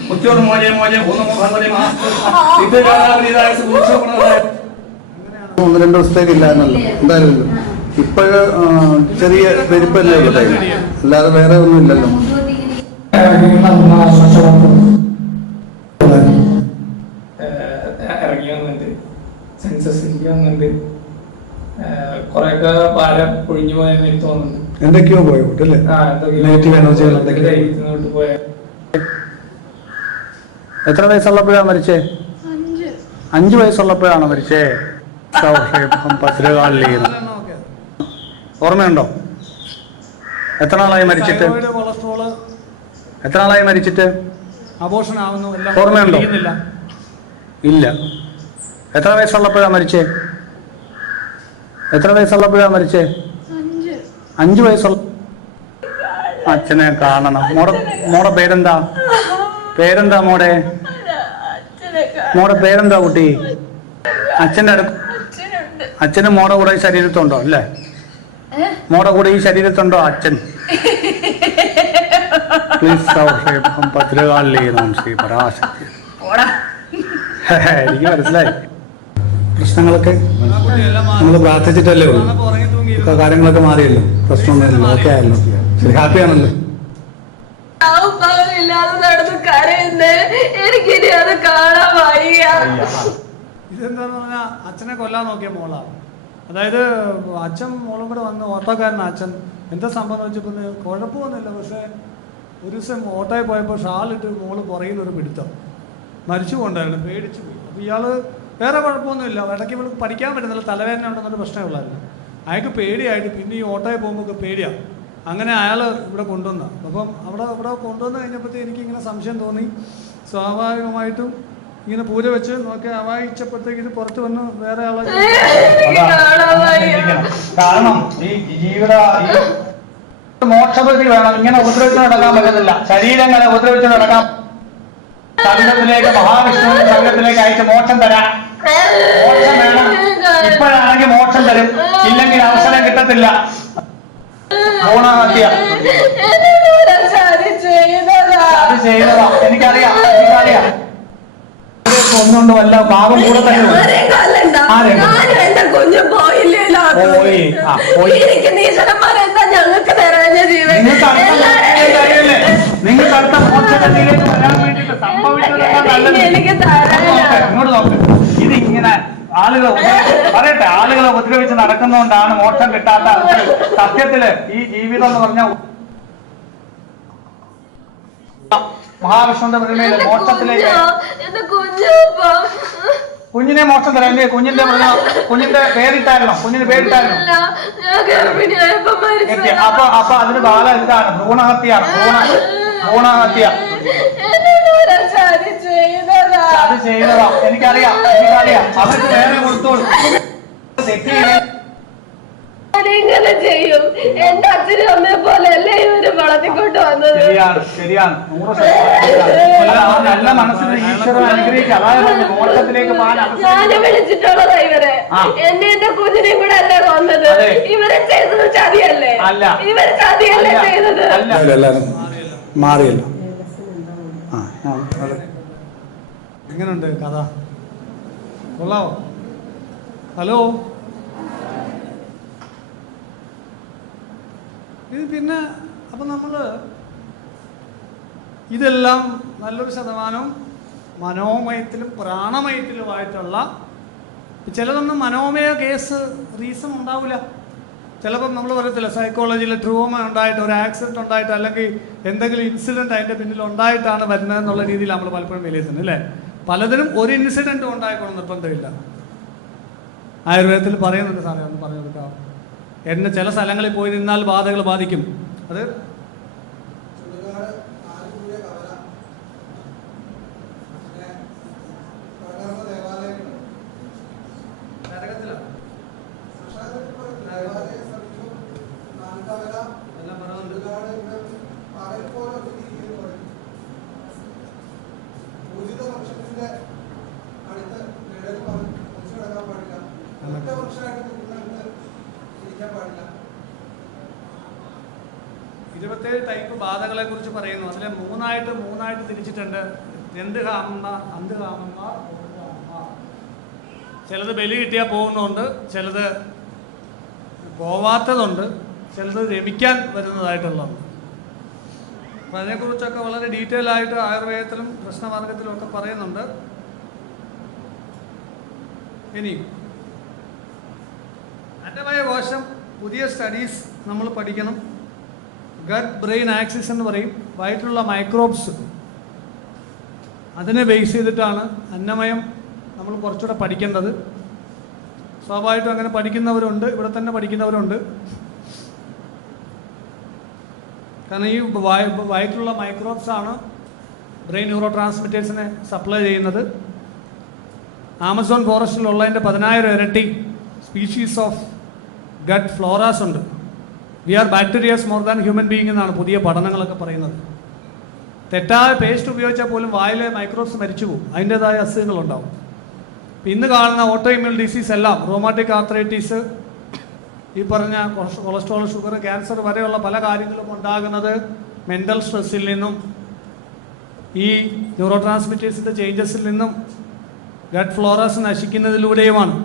मुत्योर्मोजे मोजे ओम नमो भगवते महासुदर्शनाय दिग्विजयालापरिदाय सर्वदुःखोपहराय. ഒന്ന് രണ്ട് ദിവസത്തേക്ക് ഇല്ലായിരുന്നല്ലോ, എന്തായാലും ഇപ്പോഴ് ചെറിയ പെരുപ്പല്ലേ ഉള്ളത്, അല്ലാതെ വേറെ ഒന്നും ഇല്ലല്ലോ. ഇറങ്ങി വന്നിട്ട് സെൻസസ് എനിക്ക് വന്നിട്ട് കൊറേയൊക്കെ പാലം പൊഴിഞ്ഞു പോയെന്ന് എനിക്ക് തോന്നുന്നു. എന്തൊക്കെയോ പോയോ അല്ലേ? പോയ എത്ര വയസ്സുള്ളപ്പോഴാണ് മരിച്ചേ? 5 വയസ്സുള്ളപ്പോഴാണ് മരിച്ചേ. പത്തിരകാലിലിരുന്നു. ഓർമ്മയുണ്ടോ? എത്ര നാളായി മരിച്ചിട്ട്? എത്ര നാളായി മരിച്ചിട്ട്? ഓർമ്മയുണ്ടോ? ഇല്ല. എത്ര വയസ്സുള്ളപ്പോഴാണ് മരിച്ചേ? എത്ര വയസ്സുള്ളപ്പോഴാണ് മരിച്ചേ? 5 വയസ്സുള്ള. അച്ഛനെ കാണണം. മോടെ പേരെന്താ? പേരെന്താ മോടെ? മോടെ പേരെന്താ കുട്ടി? അച്ഛൻ്റെ അടുത്ത് അച്ഛന് മോടെ കൂടെ ഈ ശരീരത്തുണ്ടോ? അല്ലേ, മോടെ കൂടെ ഈ ശരീരത്തുണ്ടോ അച്ഛൻ? പത്തിരകാലിലേക്കും ശ്രീ പരാശക്തി. എനിക്ക് മനസ്സിലായി. പ്രശ്നങ്ങളൊക്കെ നമ്മൾ പ്രാർത്ഥിച്ചിട്ടല്ലേ ഉള്ളൂ. കാര്യങ്ങളൊക്കെ മാറിയല്ലോ, പ്രശ്നമൊന്നുമില്ല, ഓക്കെ ആയല്ലോ, ശരി, ഹാപ്പിയാണല്ലോ. എനിക്കിനി അത് കാണാൻ വയ്യ. ഇതെന്താന്ന് പറഞ്ഞാൽ അച്ഛനെ കൊല്ലാൻ നോക്കിയ മോളാണ്. അതായത് അച്ഛൻ മോളും കൂടെ വന്ന് ഓട്ടോക്കാരനാണ് അച്ഛൻ. എന്താ സംഭവം വെച്ചപ്പോൾ കുഴപ്പമൊന്നുമില്ല, പക്ഷേ ഒരു ദിവസം ഓട്ടോയിൽ പോയപ്പോൾ ഷാളിട്ട് മോള് പുറകിൽ ഒരു പിടുത്തം മരിച്ചു കൊണ്ടായിരുന്നു, പേടിച്ചു പോയി. അപ്പോൾ ഇയാൾ വേറെ കുഴപ്പമൊന്നുമില്ല, ഇടയ്ക്ക് ഇവൾക്ക് പഠിക്കാൻ പറ്റുന്നില്ല, തലവേദന ഉണ്ടെന്നൊരു പ്രശ്നമേ ഉള്ളായിരുന്നു. അയാൾക്ക് പേടിയായിട്ട് പിന്നെ ഈ ഓട്ടോയിൽ പോകുമ്പോൾ പേടിയാണ്. അങ്ങനെ അയാൾ ഇവിടെ കൊണ്ടുവന്ന. അപ്പം ഇവിടെ കൊണ്ടുവന്ന് കഴിഞ്ഞപ്പോഴത്തേക്ക് എനിക്കിങ്ങനെ സംശയം തോന്നി. സ്വാഭാവികമായിട്ടും ഇങ്ങനെ പൂജ വെച്ച് നോക്കി അവായിച്ചപ്പോഴത്തേക്ക് ഇത് പുറത്ത് വന്ന് വേറെ ആളെ. കാരണം ഈ ജീവിത മോക്ഷപതി വേണം. ഇങ്ങനെ ഉപദ്രവിച്ചു നടക്കാൻ പറ്റത്തില്ല. ശരീരങ്ങളെ ഉപദ്രവിച്ചു നടക്കാം. സംഘത്തിലേക്ക് മഹാവിഷ്ണുവിന്റെ സംഘത്തിലേക്ക് അയച്ച് മോക്ഷം തരാം. മോക്ഷം വേണം. ഇപ്പോഴാണെങ്കിൽ മോക്ഷം തരും, ഇല്ലെങ്കിൽ അവസരം കിട്ടത്തില്ല. പൂർണ്ണഹത്യ അത് ചെയ്തതാ. എനിക്കറിയാം. ഒന്നുകൊണ്ട് വല്ല പാപം കൂടെ തന്നെ നിങ്ങൾക്ക് അടുത്ത മോക്ഷത്തിലേക്ക് വരാൻ വേണ്ടിട്ട് ഇങ്ങോട്ട് നോക്ക്. ഇതിങ്ങനെ ആളുകളെ പറയട്ടെ, ആളുകളെ ഉപദ്രവിച്ച് നടക്കുന്നതുകൊണ്ടാണ് മോക്ഷം കിട്ടാത്ത. സത്യത്തില് ഈ ജീവിതം എന്ന് പറഞ്ഞാൽ മഹാവിഷ്ണുവിന്റെ പ്രതിമയില് മോക്ഷത്തിലേക്ക് കുഞ്ഞിനെ മോക്ഷം തരാം. കുഞ്ഞിന്റെ പേരിട്ടായിരുന്നോ? കുഞ്ഞിന് പേരിട്ടായിരുന്നു. അപ്പൊ അതിന് ബാലം എന്താണ്? ഭ്രൂണഹത്യാണ്. ഭ്രൂണഹത്യ അത് ചെയ്തതാ. എനിക്കറിയാം. അവർക്ക് വേറെ കൊടുത്തോളൂ. ഇങ്ങനെ ചെയ്യും. എന്റെ അച്ഛനും അമ്മയെ പോലെ അല്ലേ ഇവര് വളർത്തിക്കൊണ്ട് വന്നത്. ശരിയാണ്. നല്ല മനസ്സിൽ ഈശ്വരൻ അനുഗ്രഹിക്കുക. അതായത് മോക്ഷത്തിലേക്ക് ഞാന് വിളിച്ചിട്ടുള്ളതാ ഇവരെ. എന്നെ എന്റെ കുഞ്ഞിനെയും കൂടെ അല്ലേ കൊന്നത്. ഇവരെ ചെയ്തത് ചതിയല്ലേ? ഇവര് ചതിയല്ലേ ചെയ്തത്? എല്ലാരും മാറിയല്ലോ. എങ്ങനെയുണ്ട് കഥ? കൊള്ളാവോ? ഹലോ, ഇത് പിന്നെ അപ്പം നമ്മൾ ഇതെല്ലാം നല്ലൊരു ശതമാനം മനോമയത്തിലും പ്രാണമയത്തിലുമായിട്ടുള്ള. ചിലതൊന്നും മനോമയ കേസ് റീസൺ ഉണ്ടാവില്ല. ചിലപ്പം നമ്മൾ പറയത്തില്ല, സൈക്കോളജിയിൽ ട്രോമ ഉണ്ടായിട്ട്, ഒരു ആക്സിഡൻറ്റ് ഉണ്ടായിട്ട്, അല്ലെങ്കിൽ എന്തെങ്കിലും ഇൻസിഡൻറ്റ് അതിൻ്റെ പിന്നിൽ ഉണ്ടായിട്ടാണ് വരുന്നതെന്നുള്ള രീതിയിൽ നമ്മൾ പലപ്പോഴും വിലയിരുത്തുന്നത് അല്ലേ. പലതിനും ഒരു ഇൻസിഡൻറ്റും ഉണ്ടായിക്കോണം നിർബന്ധമില്ല. ആയുർവേദത്തിൽ പറയുന്നുണ്ട്. സാറേ ഒന്ന് പറഞ്ഞു കൊടുക്കാം. എന്നെ ചില സ്ഥലങ്ങളിൽ പോയി നിന്നാൽ ബാധകൾ ബാധിക്കും. അത് 27 ടൈപ്പ് ബാധകളെ കുറിച്ച് പറയുന്നു. അതിലെ മൂന്നായിട്ട് തിരിച്ചിട്ടുണ്ട്. ചിലത് ബലി കിട്ടിയാൽ പോകുന്നുണ്ട്, ചിലത് പോവാത്തതുണ്ട്, ചിലത് രമിക്കാൻ വരുന്നതായിട്ടുള്ളതുണ്ട്. അപ്പം അതിനെക്കുറിച്ചൊക്കെ വളരെ ഡീറ്റെയിൽ ആയിട്ട് ആയുർവേദത്തിലും കൃഷ്ണമാർഗത്തിലും ഒക്കെ പറയുന്നുണ്ട്. ഇനി അന്നമയ കോശം പുതിയ സ്റ്റഡീസ് നമ്മൾ പഠിക്കണം. ഗട്ട് ബ്രെയിൻ ആക്സിസ് എന്ന് പറയും. വയറ്റിലുള്ള മൈക്രോബ്സ് അതിനെ ബേസ് ചെയ്തിട്ടാണ് അന്നമയം നമ്മൾ കുറച്ചുകൂടെ പഠിക്കേണ്ടത്. സ്വാഭാവികമായിട്ടും അങ്ങനെ പഠിക്കുന്നവരുണ്ട്, ഇവിടെ തന്നെ പഠിക്കുന്നവരുണ്ട്. കാരണം ഈ വയറ്റിലുള്ള മൈക്രോബ്സാണ് ബ്രെയിൻ ന്യൂറോ ട്രാൻസ്മിറ്റേഴ്സിനെ സപ്ലൈ ചെയ്യുന്നത്. ആമസോൺ ഫോറസ്റ്റിലുള്ളതിൻ്റെ 10,000 ഇരട്ടി സ്പീഷീസ് ഓഫ് ഗട്ട് ഫ്ലോറാസ് ഉണ്ട്. We are bacterias more than human being എന്നാണ് പുതിയ പഠനങ്ങളൊക്കെ പറയുന്നത്. തെറ്റായ പേസ്റ്റ് ഉപയോഗിച്ചാൽ പോലും വായിലെ മൈക്രോബ്സ് മരിച്ചു പോകും, അതിൻ്റെതായ അസുഖങ്ങളുണ്ടാവും. ഇന്ന് കാണുന്ന ഓട്ടോ ഇമ്മ്യൂൺ ഡിസീസ് എല്ലാം, റോമാറ്റിക് ആർത്രൈറ്റീസ്, ഈ പറഞ്ഞ കൊളസ്ട്രോൾ, ഷുഗർ, ക്യാൻസർ വരെയുള്ള പല കാര്യങ്ങളും ഉണ്ടാകുന്നത് മെൻ്റൽ സ്ട്രെസ്സിൽ നിന്നും ഈ ന്യൂറോ ട്രാൻസ്മിറ്റേഴ്സിൻ്റെ ചേഞ്ചസിൽ നിന്നും ഗട്ട് ഫ്ലോറാസ് നശിക്കുന്നതിലൂടെയുമാണ്.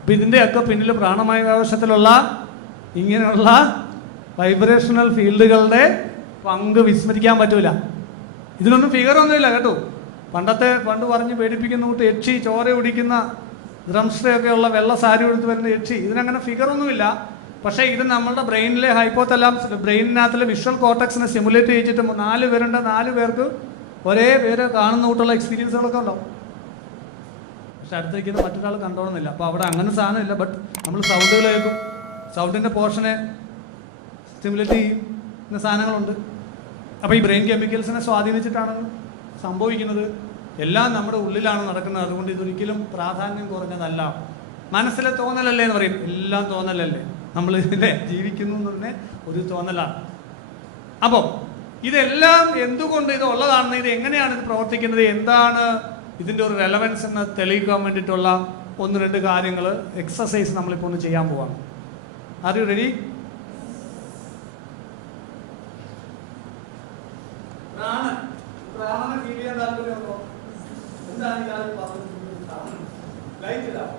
അപ്പം ഇതിൻ്റെയൊക്കെ പിന്നിൽ പ്രാണമയാകോശത്തിലുള്ള ഇങ്ങനെയുള്ള വൈബ്രേഷണൽ ഫീൽഡുകളുടെ പങ്ക് വിസ്മരിക്കാൻ പറ്റൂല. ഇതിനൊന്നും ഫിഗറൊന്നുമില്ല കേട്ടോ. പണ്ട് പറഞ്ഞ് പേടിപ്പിക്കുന്ന കൂട്ട് യക്ഷി, ചോര കുടിക്കുന്ന ദ്രംസ്റ്റയൊക്കെ ഉള്ള വെള്ള സാരി എടുത്ത് വരുന്ന യക്ഷി, ഇതിനങ്ങനെ ഫിഗറൊന്നുമില്ല. പക്ഷേ ഇത് നമ്മളുടെ ബ്രെയിനിലെ ഹൈപ്പോതലാമസ്, ബ്രെയിനിനകത്തിലെ വിഷ്വൽ കോർട്ടക്സിനെ സിമുലേറ്റ് ചെയ്തിട്ട് 4 പേരുണ്ട്, 4 പേർക്ക് ഒരേ പേര് കാണുന്ന കൂട്ടുള്ള എക്സ്പീരിയൻസുകളൊക്കെ ഉണ്ടാവും. പക്ഷെ അടുത്തേക്ക് മറ്റൊരാൾ കണ്ടോണമെന്നില്ല. അപ്പോൾ അവിടെ അങ്ങനെ സാധനമില്ല. ബട്ട് നമ്മൾ സൗണ്ടുകൾ കേൾക്കും, സൗണ്ടിൻ്റെ പോർഷനെ സ്റ്റിമുലേറ്റ് ചെയ്യുന്ന സാധനങ്ങളുണ്ട്. അപ്പോൾ ഈ ബ്രെയിൻ കെമിക്കൽസിനെ സ്വാധീനിച്ചിട്ടാണ് സംഭവിക്കുന്നത്. എല്ലാം നമ്മുടെ ഉള്ളിലാണ് നടക്കുന്നത്. അതുകൊണ്ട് ഇതൊരിക്കലും പ്രാധാന്യം കുറഞ്ഞതല്ല. മനസ്സിലെ തോന്നലല്ലേ എന്ന് പറയും. എല്ലാം തോന്നലല്ലേ, നമ്മൾ ഇതിനെ ജീവിക്കുന്നു എന്ന് തന്നെ ഒരു തോന്നലാണ്. അപ്പോൾ ഇതെല്ലാം എന്തുകൊണ്ട് ഇത് ഉള്ളതാണെന്ന്, ഇത് എങ്ങനെയാണ് ഇത് പ്രവർത്തിക്കുന്നത്, എന്താണ് ഇതിൻ്റെ ഒരു റെലവൻസ് എന്ന് തെളിയിക്കാൻ വേണ്ടിയിട്ടുള്ള 1-2 കാര്യങ്ങൾ, എക്സസൈസ് നമ്മളിപ്പോൾ ഒന്ന് ചെയ്യാൻ പോവാണ്. Are you ready? പ്രാണനെ ഫീൽ ചെയ്യാൻ താല്പര്യമുണ്ടോ? എന്താണ് ഈ കാര്യം പറഞ്ഞത്? ലൈറ്റ് ഇടാം.